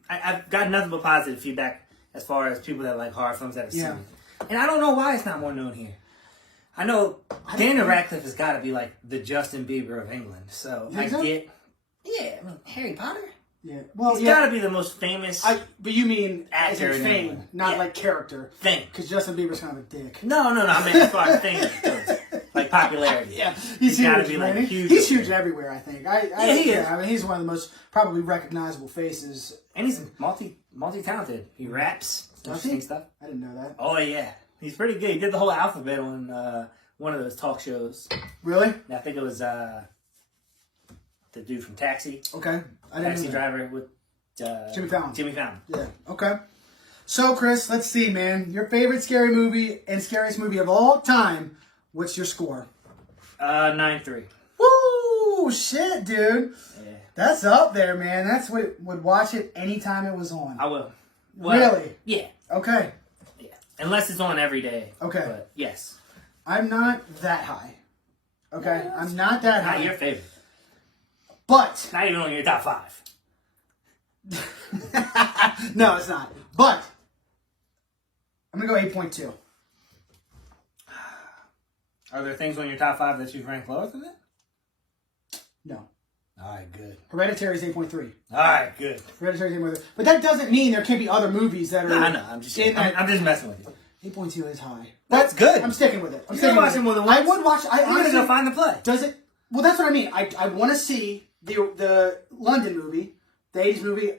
I've got nothing but positive feedback as far as people that like horror films that have seen it. And I don't know why it's not more known here. I know Daniel Radcliffe has got to be like the Justin Bieber of England, so I get. Yeah, I mean Harry Potter. Yeah, well, He's got to be the most famous. But you mean actor as in in fame, England. not like character. Fame. Because Justin Bieber's kind of a dick. No. I mean as far as fame goes, like popularity. Yeah, he's got to huge, be man. like huge. He's huge everywhere, I think. He is. I mean, he's one of the most probably recognizable faces. And he's multi-talented. He raps. Interesting stuff. I didn't know that. Oh yeah, he's pretty good. He did the whole alphabet on one of those talk shows. Really? I think it was the dude from Taxi. Okay, I didn't Taxi know that. driver with Jimmy Fallon. Jimmy Fallon. Yeah. Okay. So, Chris, let's see, man. Your favorite scary movie and scariest movie of all time. What's your score? 9-3. Woo! Shit, dude. Yeah. That's up there, man. That's what would watch it anytime it was on. I will. Well, Really? Yeah. Okay. Yeah. Unless it's on every day. Okay. But yes. I'm not that high. Okay? I'm not that high. Not your favorite. But Not even on your top 5. no, it's not. But I'm gonna go 8.2. Are there things on your top 5 that you've ranked lower than that? No. All right, good. Hereditary is 8.3. All right, good. Hereditary is 8.3. But that doesn't mean there can't be other movies that are. No, I know. I'm just messing with you. 8.2 is high. That's good. I'm sticking with it. I'm You sticking can with watch it. it more than I once. would watch. I'm gonna go find the play. Does it? Well, that's what I mean. I want to see the London movie, the 80s movie.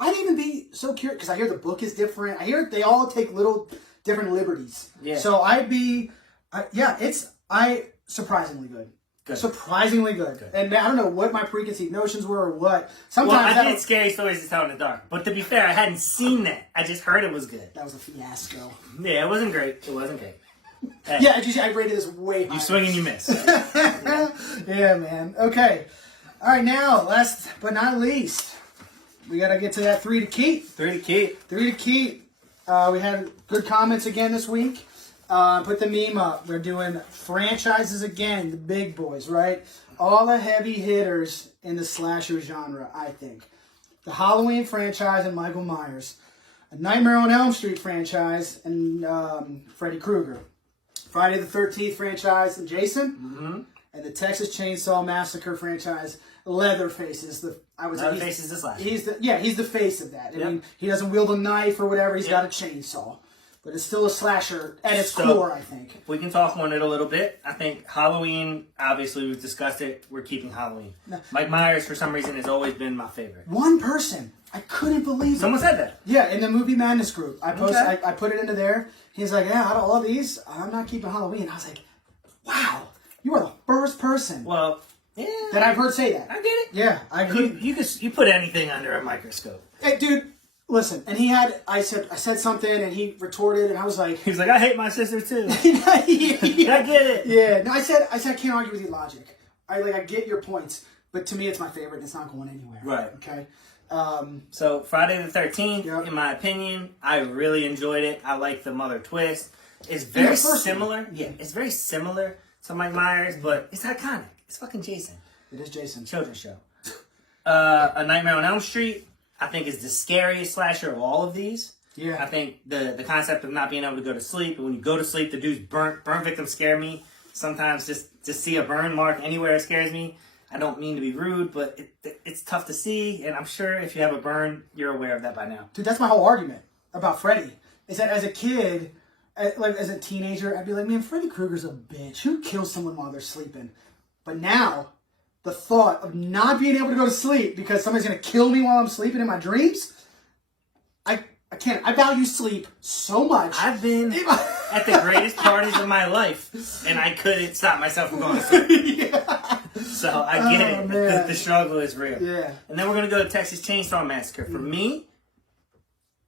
I'd even be so curious because I hear the book is different. I hear they all take little different liberties. Yeah. So it's surprisingly good. Good. Surprisingly good. And I don't know what my preconceived notions were or what. Sometimes I did Scary Stories to Tell in the Dark. But to be fair, I hadn't seen that. I just heard it was good. that was a fiasco. Yeah, it wasn't great. It wasn't great. Hey, Yeah, I rated this way higher. you swing and you miss. Yeah, man. Okay. All right, now, last but not least, we got to get to that 3 to keep. 3 to keep. 3 to keep. We had good comments again this week. Put the meme up. We're doing franchises again, the big boys, right? All the heavy hitters in the slasher genre, I think. The Halloween franchise and Michael Myers. A Nightmare on Elm Street franchise and Freddy Krueger. Friday the 13th franchise and Jason. Mm-hmm. And the Texas Chainsaw Massacre franchise, Leatherface is Leatherface is the slasher. He's the face of that. Yep. I mean, he doesn't wield a knife or whatever. He's Yep. got a chainsaw, but it's still a slasher at its So- core, I think. We can talk on it a little bit. I think Halloween, obviously we've discussed it. We're keeping Halloween. Mike Myers, for some reason, has always been my favorite. One person, I couldn't believe it. Someone said that. Yeah, in the Movie Madness group, I put it into there. He's like, yeah, out of all these, I'm not keeping Halloween. I was like, wow, you are the first person Well, yeah. that I've heard say that. I get it. Yeah, I couldn't. You put anything under a microscope. Hey, dude, listen. And I said something, and he retorted, and I was like, He was like, I hate my sister too. yeah. I get it. Yeah. No, I said I can't argue with your logic. I get your points, but to me, it's my favorite. And it's not going anywhere. Right. Okay. So Friday the 13th, Yep. in my opinion, I really enjoyed it. I like the mother twist. It's very first similar. Yeah, it's very similar to Mike Myers, but it's iconic. It's fucking Jason. It is Jason. Children's show. A Nightmare on Elm Street, I think, is the scariest slasher of all of these. Yeah. I think the concept of not being able to go to sleep, and when you go to sleep, the dude's burnt victims scare me. Sometimes just to see a burn mark anywhere, it scares me. I don't mean to be rude, but it's tough to see, and I'm sure if you have a burn, you're aware of that by now. Dude, that's my whole argument about Freddy. Is that as a kid, like as a teenager, I'd be like, man, Freddy Krueger's a bitch. Who kills someone while they're sleeping? But now, the thought of not being able to go to sleep because somebody's going to kill me while I'm sleeping in my dreams, I can't. I value sleep so much. I've been at the greatest parties of my life, and I couldn't stop myself from going to sleep. Yeah. So I get it. The struggle is real. Yeah. And then we're going to go to Texas Chainsaw Massacre. For me,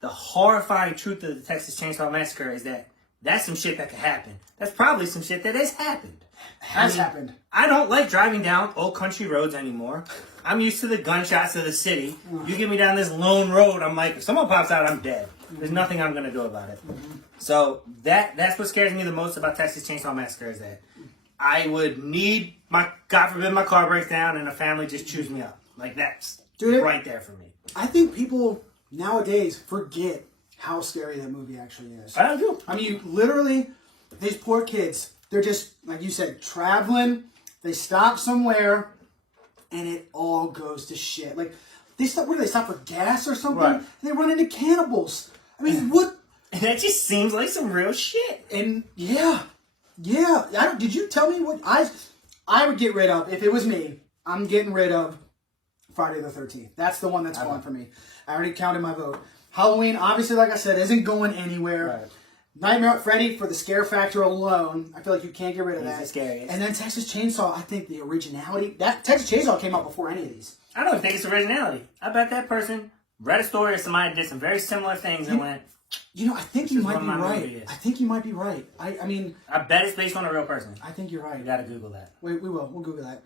the horrifying truth of the Texas Chainsaw Massacre is that that's some shit that could happen. That's probably some shit that has happened. Happened. I don't like driving down old country roads anymore. I'm used to the gunshots of the city. You get me down this lone road, I'm like, if someone pops out, I'm dead. There's nothing I'm going to do about it. So that's what scares me the most about Texas Chainsaw Massacre is that I would need God forbid my car breaks down and a family just chews me up. Like that's right there for me. I think people nowadays forget how scary that movie actually is. I do. I mean, literally, these poor kids, they're just, like you said, traveling. They stop somewhere, and it all goes to shit. Like, they stop, what do they stop for gas or something? Right. And they run into cannibals. I mean, what? And that just seems like some real shit. And, yeah. Did you tell me what I would get rid of, if it was me, I'm getting rid of Friday the 13th. That's the one that's gone for me. I already counted my vote. Halloween, obviously, like I said, isn't going anywhere. Right. Nightmare on Freddy, for the scare factor alone, I feel like you can't get rid of that. He's the scariest. And then Texas Chainsaw, I think the originality, that Texas Chainsaw came out before any of these. I don't think it's originality. I bet that person read a story of somebody that did some very similar things and went, You know, I think you might be what my right. movie is. I think you might be right. I mean, I bet it's based on a real person. I think you're right. You gotta Google that. We will. We'll Google that.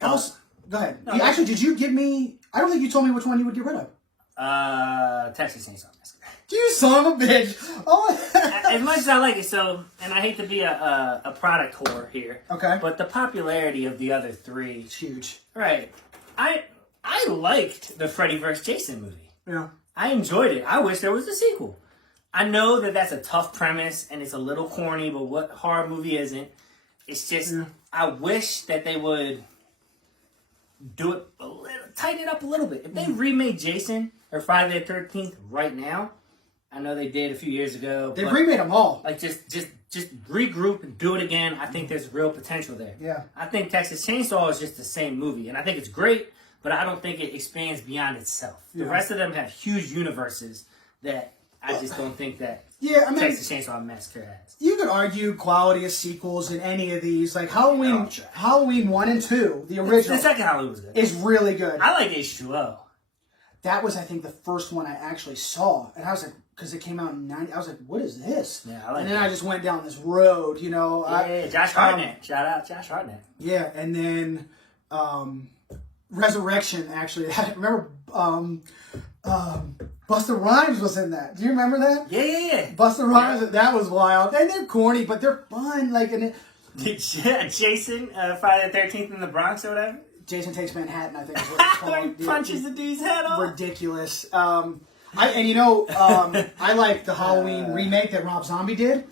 Else, Go ahead. No, Actually, did you give me, I don't think you told me which one you would get rid of. Texas Chainsaw Massacre. You son of a bitch. Oh. As much as I like it, so, and I hate to be a product whore here. Okay. But the popularity of the other three. It's huge. Right. I liked the Freddy vs. Jason movie. Yeah. I enjoyed it. I wish there was a sequel. I know that that's a tough premise and it's a little corny, but what horror movie isn't? It's just, I wish that they would do it a little, tighten it up a little bit. If they remade Jason or Friday the 13th right now, I know they did a few years ago. They remade them all. Like just regroup and do it again. I think there's real potential there. Yeah. I think Texas Chainsaw is just the same movie, and I think it's great, but I don't think it expands beyond itself. The rest of them have huge universes that I just don't think that Texas Chainsaw Massacre has. You could argue quality of sequels in any of these. Like Halloween 1 and 2, the original. The second Halloween was good. Is really good. I like H2O. That was, I think, the first one I actually saw. And I was like, because it came out in 90, I was like, what is this? Yeah, I like And then that. I just went down this road, you know. Josh Hartnett. Shout out Josh Hartnett. Yeah, and then Resurrection, actually. I remember Busta Rhymes was in that. Do you remember that? Yeah. Busta Rhymes, that was wild. And they're corny, but they're fun. Like, and Jason, Friday the 13th in the Bronx or whatever. Jason Takes Manhattan, I think is what it's called. He punches the dude's head off. Ridiculous. I like the Halloween remake that Rob Zombie did.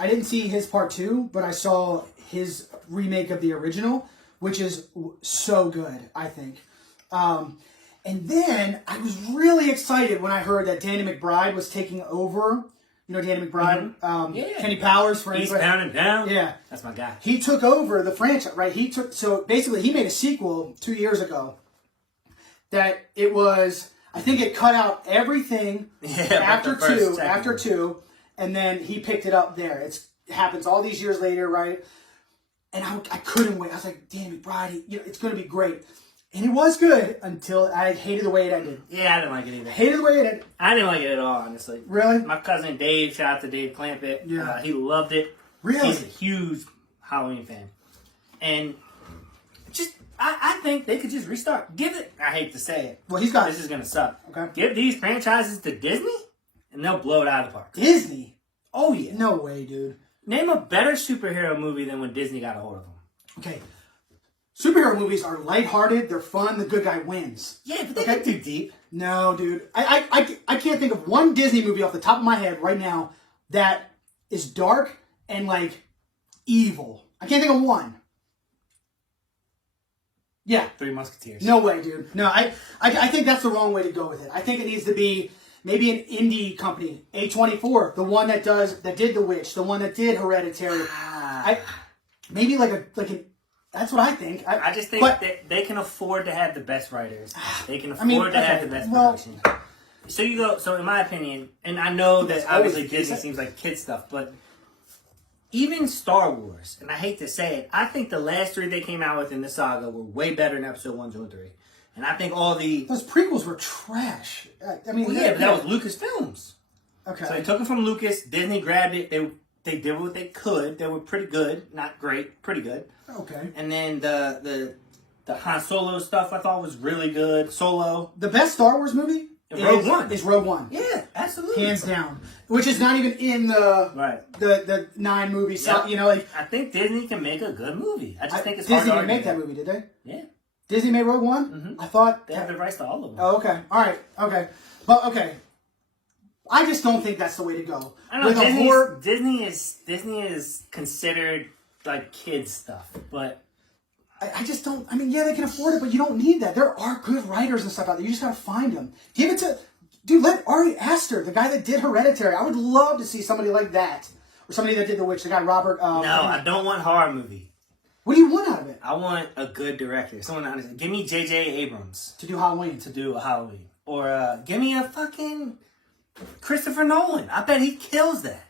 I didn't see his part 2, but I saw his remake of the original, which is so good, I think. And then I was really excited when I heard that Danny McBride was taking over. You know Danny McBride? Kenny Powers for He's anybody. pounding down. Yeah. That's my guy. He took over the franchise, right? So basically he made a sequel 2 years ago that it was, I think it cut out everything after two, and then he picked it up there. It happens all these years later, right? And I couldn't wait. I was like, Danny McBride, it's going to be great. And it was good until I hated the way it ended. Yeah, I didn't like it either. Hated the way it ended. I didn't like it at all, honestly. Really? My cousin Dave, shout out to Dave Clampett. Yeah. He loved it. Really? He's a huge Halloween fan. And I think they could just restart. Give it, I hate to say it. Well, he's got This is going to suck. Okay. Give these franchises to Disney, and they'll blow it out of the park. Disney? Oh, yeah. No way, dude. Name a better superhero movie than when Disney got a hold of them. Okay. Superhero movies are lighthearted. They're fun. The good guy wins. Yeah, but they get too deep. No, dude. I can't think of one Disney movie off the top of my head right now that is dark and, like, evil. I can't think of one. Yeah. Three Musketeers. No way, dude. No, I think that's the wrong way to go with it. I think it needs to be maybe an indie company, A24, the one that did The Witch, the one that did Hereditary. Maybe like an. That's what I think. I just think they can afford to have the best writers. They can afford to have the best production. So in my opinion, and I know that obviously Disney seems like kid stuff, but even Star Wars, and I hate to say it, I think the last three they came out with in the saga were way better than episode 1, 2, and 3. And I think all those prequels were trash. I mean, but that was Lucasfilms. Okay. So they took it from Lucas. Disney grabbed it. They did what they could. They were pretty good, not great, pretty good. Okay. And then the Han Solo stuff I thought was really good. Solo. The best Star Wars movie is Rogue One. Yeah, absolutely. Hands down. Which is not even in the 9 movies. Yep. You know, like I think Disney can make a good movie. I just think it's Disney hard to didn't make that movie, did they? Yeah. Disney made Rogue One? Mm-hmm. I thought they have the rights to all of them. Oh, okay. All right. Okay. But okay. I just don't think that's the way to go. I don't know. Disney is considered like kids stuff, but I just don't. I mean, yeah, they can afford it, but you don't need that. There are good writers and stuff out there. You just gotta find them. Give it to, dude. Let Ari Aster, the guy that did Hereditary. I would love to see somebody like that, or somebody that did The Witch. The guy Robert. No, I don't want horror movie. What do you want out of it? I want a good director. Someone to understand. Give me J.J. Abrams to do Halloween. To do a Halloween, or give me a fucking Christopher Nolan. I bet he kills that.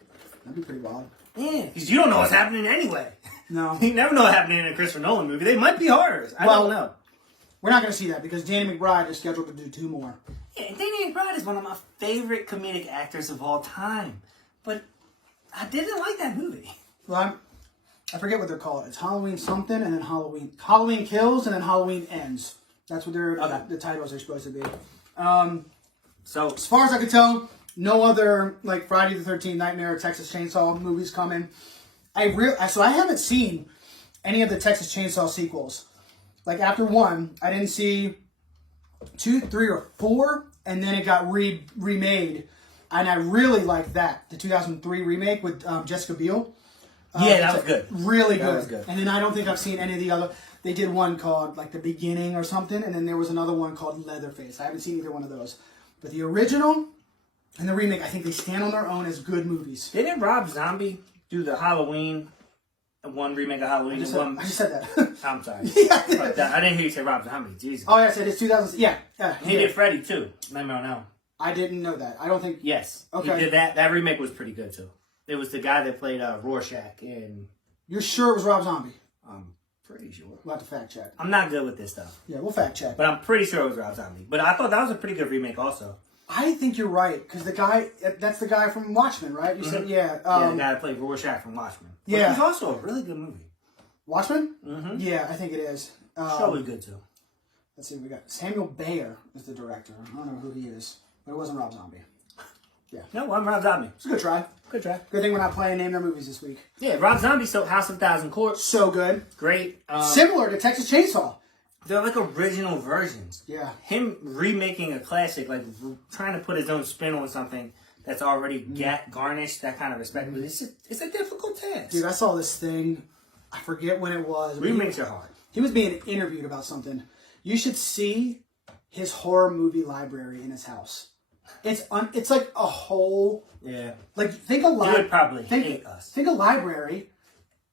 That'd be pretty wild. Yeah, because you don't know what's happening anyway. No. You never know what's happening in a Christopher Nolan movie. They might be horrors. I don't know. We're not going to see that because Danny McBride is scheduled to do 2 more. Yeah, Danny McBride is one of my favorite comedic actors of all time. But I didn't like that movie. Well, I forget what they're called. It's Halloween something and then Halloween Kills and then Halloween Ends. That's what the titles are supposed to be. So as far as I can tell, no other like Friday the 13th, Nightmare, or Texas Chainsaw movies coming. So I haven't seen any of the Texas Chainsaw sequels. Like after 1, I didn't see 2, 3, or 4, and then it got remade, and I really liked that, the 2003 remake with Jessica Biel. Yeah, that was good. Really good. That was good. And then I don't think I've seen any of the other. They did one called like The Beginning or something, and then there was another one called Leatherface. I haven't seen either one of those. But the original and the remake, I think they stand on their own as good movies. Didn't Rob Zombie do the Halloween, one remake of Halloween? I just said that. I'm sorry. Yeah. I didn't hear you say Rob Zombie. Jesus. Oh, yeah, I said it's 2000. Yeah. He did Freddy, too. Let me know. I didn't know that. I don't think... Yes. Okay. He did that. That remake was pretty good, too. It was the guy that played Rorschach in... You're sure it was Rob Zombie? I'm pretty sure. We'll have to fact check. I'm not good with this stuff. Yeah, we'll fact check. But I'm pretty sure it was Rob Zombie. But I thought that was a pretty good remake also. I think you're right, because that's the guy from Watchmen, right? You said, yeah. The guy that played Rorschach from Watchmen. But yeah. It's also a really good movie. Watchmen? Mm-hmm. Yeah, I think it is. Show was good, too. Let's see, we got Samuel Bayer is the director. I don't know who he is, but it wasn't Rob Zombie. Yeah. No, I'm Rob Zombie. It's a good try. Good try. Good thing we're not playing Name Their Movies this week. Yeah, Rob Zombie, so House of Thousand Corpse. So good. Great. Similar to Texas Chainsaw. They're like original versions. Yeah. Him remaking a classic, like trying to put his own spin on something that's already garnished that kind of respect. But it's a difficult task. Dude, I saw this thing. I forget when it was. Remakes are hard. He was being interviewed about something. You should see his horror movie library in his house. It's like a whole... Yeah. Like, think a library... You would probably hate us. Think a library,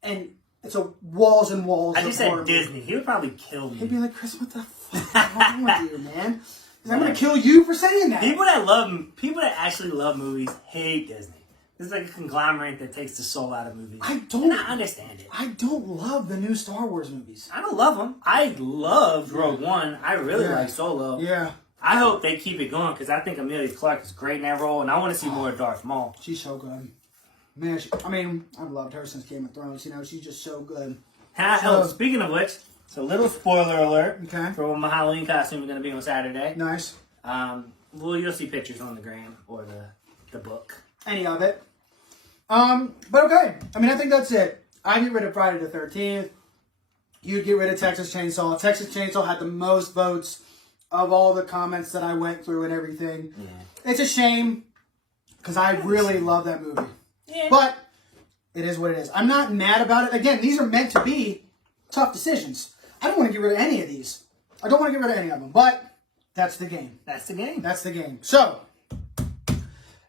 and it's a walls and walls I just of said Disney. He would probably kill me. He'd be like, Chris, what the fuck is wrong with you, man? I'm going to kill you for saying that. People that actually love movies hate Disney. It's like a conglomerate that takes the soul out of movies. I understand it. I don't love the new Star Wars movies. I don't love them. I loved Rogue One. I really like Solo. Yeah. I hope they keep it going because I think Emilia Clarke is great in that role, and I want to see more of Darth Maul. She's so good. Man, I've loved her since Game of Thrones. You know, she's just so good. Speaking of which, it's a little spoiler alert okay. for my Halloween costume is going to be on Saturday. Nice. Well, you'll see pictures on the gram or the book. Any of it. But okay. I think that's it. I get rid of Friday the 13th. You'd get rid of Texas Chainsaw. Texas Chainsaw had the most votes of all the comments that I went through and everything. Yeah. It's a shame because I really love that movie. Yeah. But It is what it is. I'm not mad about it. Again, these are meant to be tough decisions. I don't want to get rid of any of these. I don't want to get rid of any of them, but that's the game. That's the game. That's the game. So,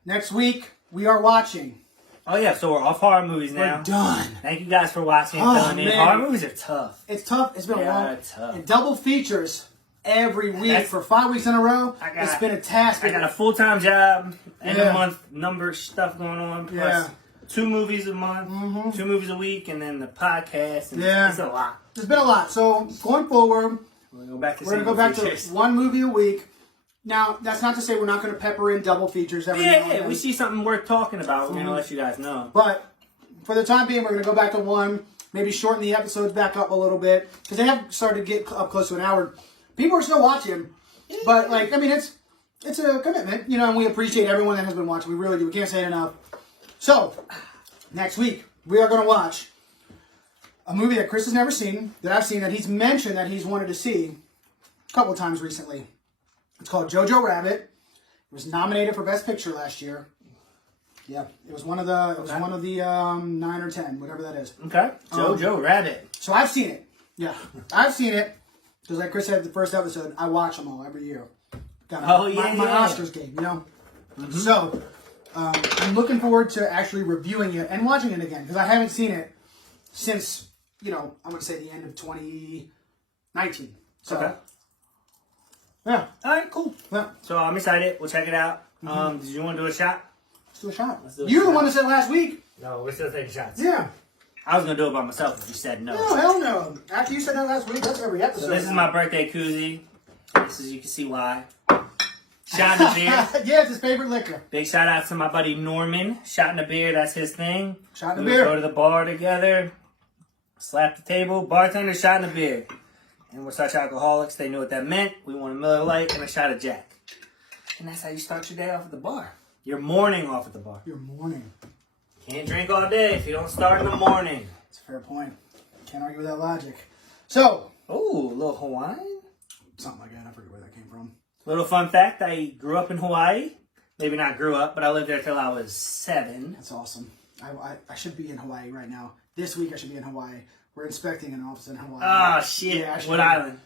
next week, we are watching. Oh, yeah, so we're off horror movies now. We're done. Thank you guys for watching. Oh, man. Horror movies are tough. It's tough. It's been a long... tough. And double features every week for 5 weeks in a row. It's been a task. I got a full-time job, end of month number stuff going on, plus 2 movies a month, 2 movies a week, and then the podcast. And it's a lot. There's been a lot. So, going forward, we're going to go back to 1 movie a week. Now, that's not to say we're not going to pepper in double features every now and then. We see something worth talking about. We're going to let you guys know. But for the time being, we're going to go back to 1, maybe shorten the episodes back up a little bit, because they have started to get up close to an hour. People are still watching, but, like, I mean, it's a commitment, you know, and we appreciate everyone that has been watching. We really do. We can't say it enough. So, next week, we are going to watch a movie that Chris has never seen, that I've seen, that he's mentioned that he's wanted to see a couple times recently. It's called Jojo Rabbit. It was nominated for Best Picture last year. Yeah, it was one of the 9 or 10, whatever that is. Okay, Jojo Rabbit. So I've seen it. Yeah, I've seen it. Because like Chris said, the first episode, I watch them all every year. Got my Oscars game, you know? Mm-hmm. So, I'm looking forward to actually reviewing it and watching it again. Because I haven't seen it since, you know, I'm going to say the end of 2019. So, okay. Yeah. All right, cool. Yeah. So I'm excited. We'll check it out. Did you want to do a shot? Let's do a shot. Let's do a You're shot. the one that said last week. No, we're still taking shots. Yeah. I was going to do it by myself if you said no. No, hell no. After you said that last week, that's every episode. So this is my birthday koozie. This is, you can see why. Shot in the beer. Yeah, it's his favorite liquor. Big shout out to my buddy Norman. Shot in the beer, that's his thing. Shot in the We beer. Go to the bar together, slap the table, bartender, shot in the beer. And we're such alcoholics, they knew what that meant. We want a Miller Lite and a shot of Jack. And that's how you start your day off at the bar. Your morning off at the bar. Your morning. Can't drink all day if you don't start in the morning. That's a fair point. Can't argue with that logic. So. Ooh, a little Hawaiian? Something like that. I forget where that came from. Little fun fact, I grew up in Hawaii. Maybe not grew up, but I lived there till I was 7. That's awesome. I should be in Hawaii right now. This week I should be in Hawaii. We're inspecting an office in Hawaii. Oh, shit. Yeah, what island?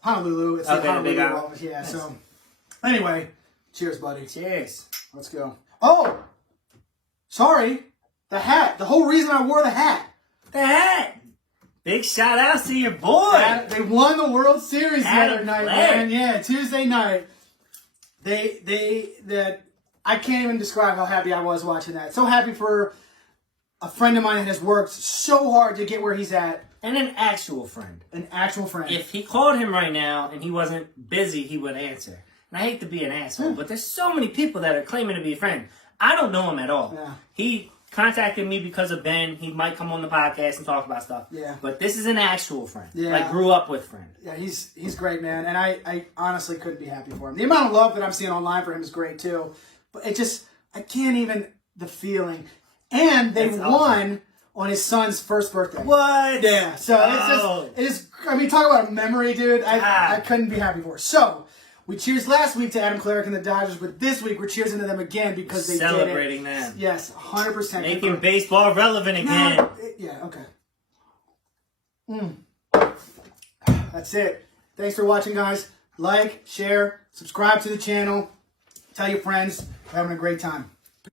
Honolulu. It's Okay, the Honolulu big island. office. Yeah, Nice. so. Anyway. Cheers, buddy. Cheers. Let's go. Oh! Sorry. The hat. The whole reason I wore the hat. The hat. Big shout out to your boy. They won the World Series the Adam other night, Blair. man. Yeah, Tuesday night. I can't even describe how happy I was watching that. So happy for a friend of mine that has worked so hard to get where he's at. And an actual friend. An actual friend. If he called him right now and he wasn't busy, he would answer. And I hate to be an asshole, but there's so many people that are claiming to be a friend. I don't know him at all. Yeah. He contacted me because of Ben. He might come on the podcast and talk about stuff. Yeah. But this is an actual friend. Yeah. Like, grew up with friend. Yeah, he's great, man. And I honestly couldn't be happy for him. The amount of love that I'm seeing online for him is great, too. But it just, I can't even, the feeling. And they won on his son's first birthday. What? Yeah, so it is, I mean, talk about a memory, dude. I couldn't be happy for it. So, we cheers last week to Adam Cleric and the Dodgers, but this week we're cheersing to them again because they Celebrating did it. them. Yes, 100%. Making baseball relevant again. No, yeah, okay. That's it. Thanks for watching, guys. Like, share, subscribe to the channel. Tell your friends. We're having a great time.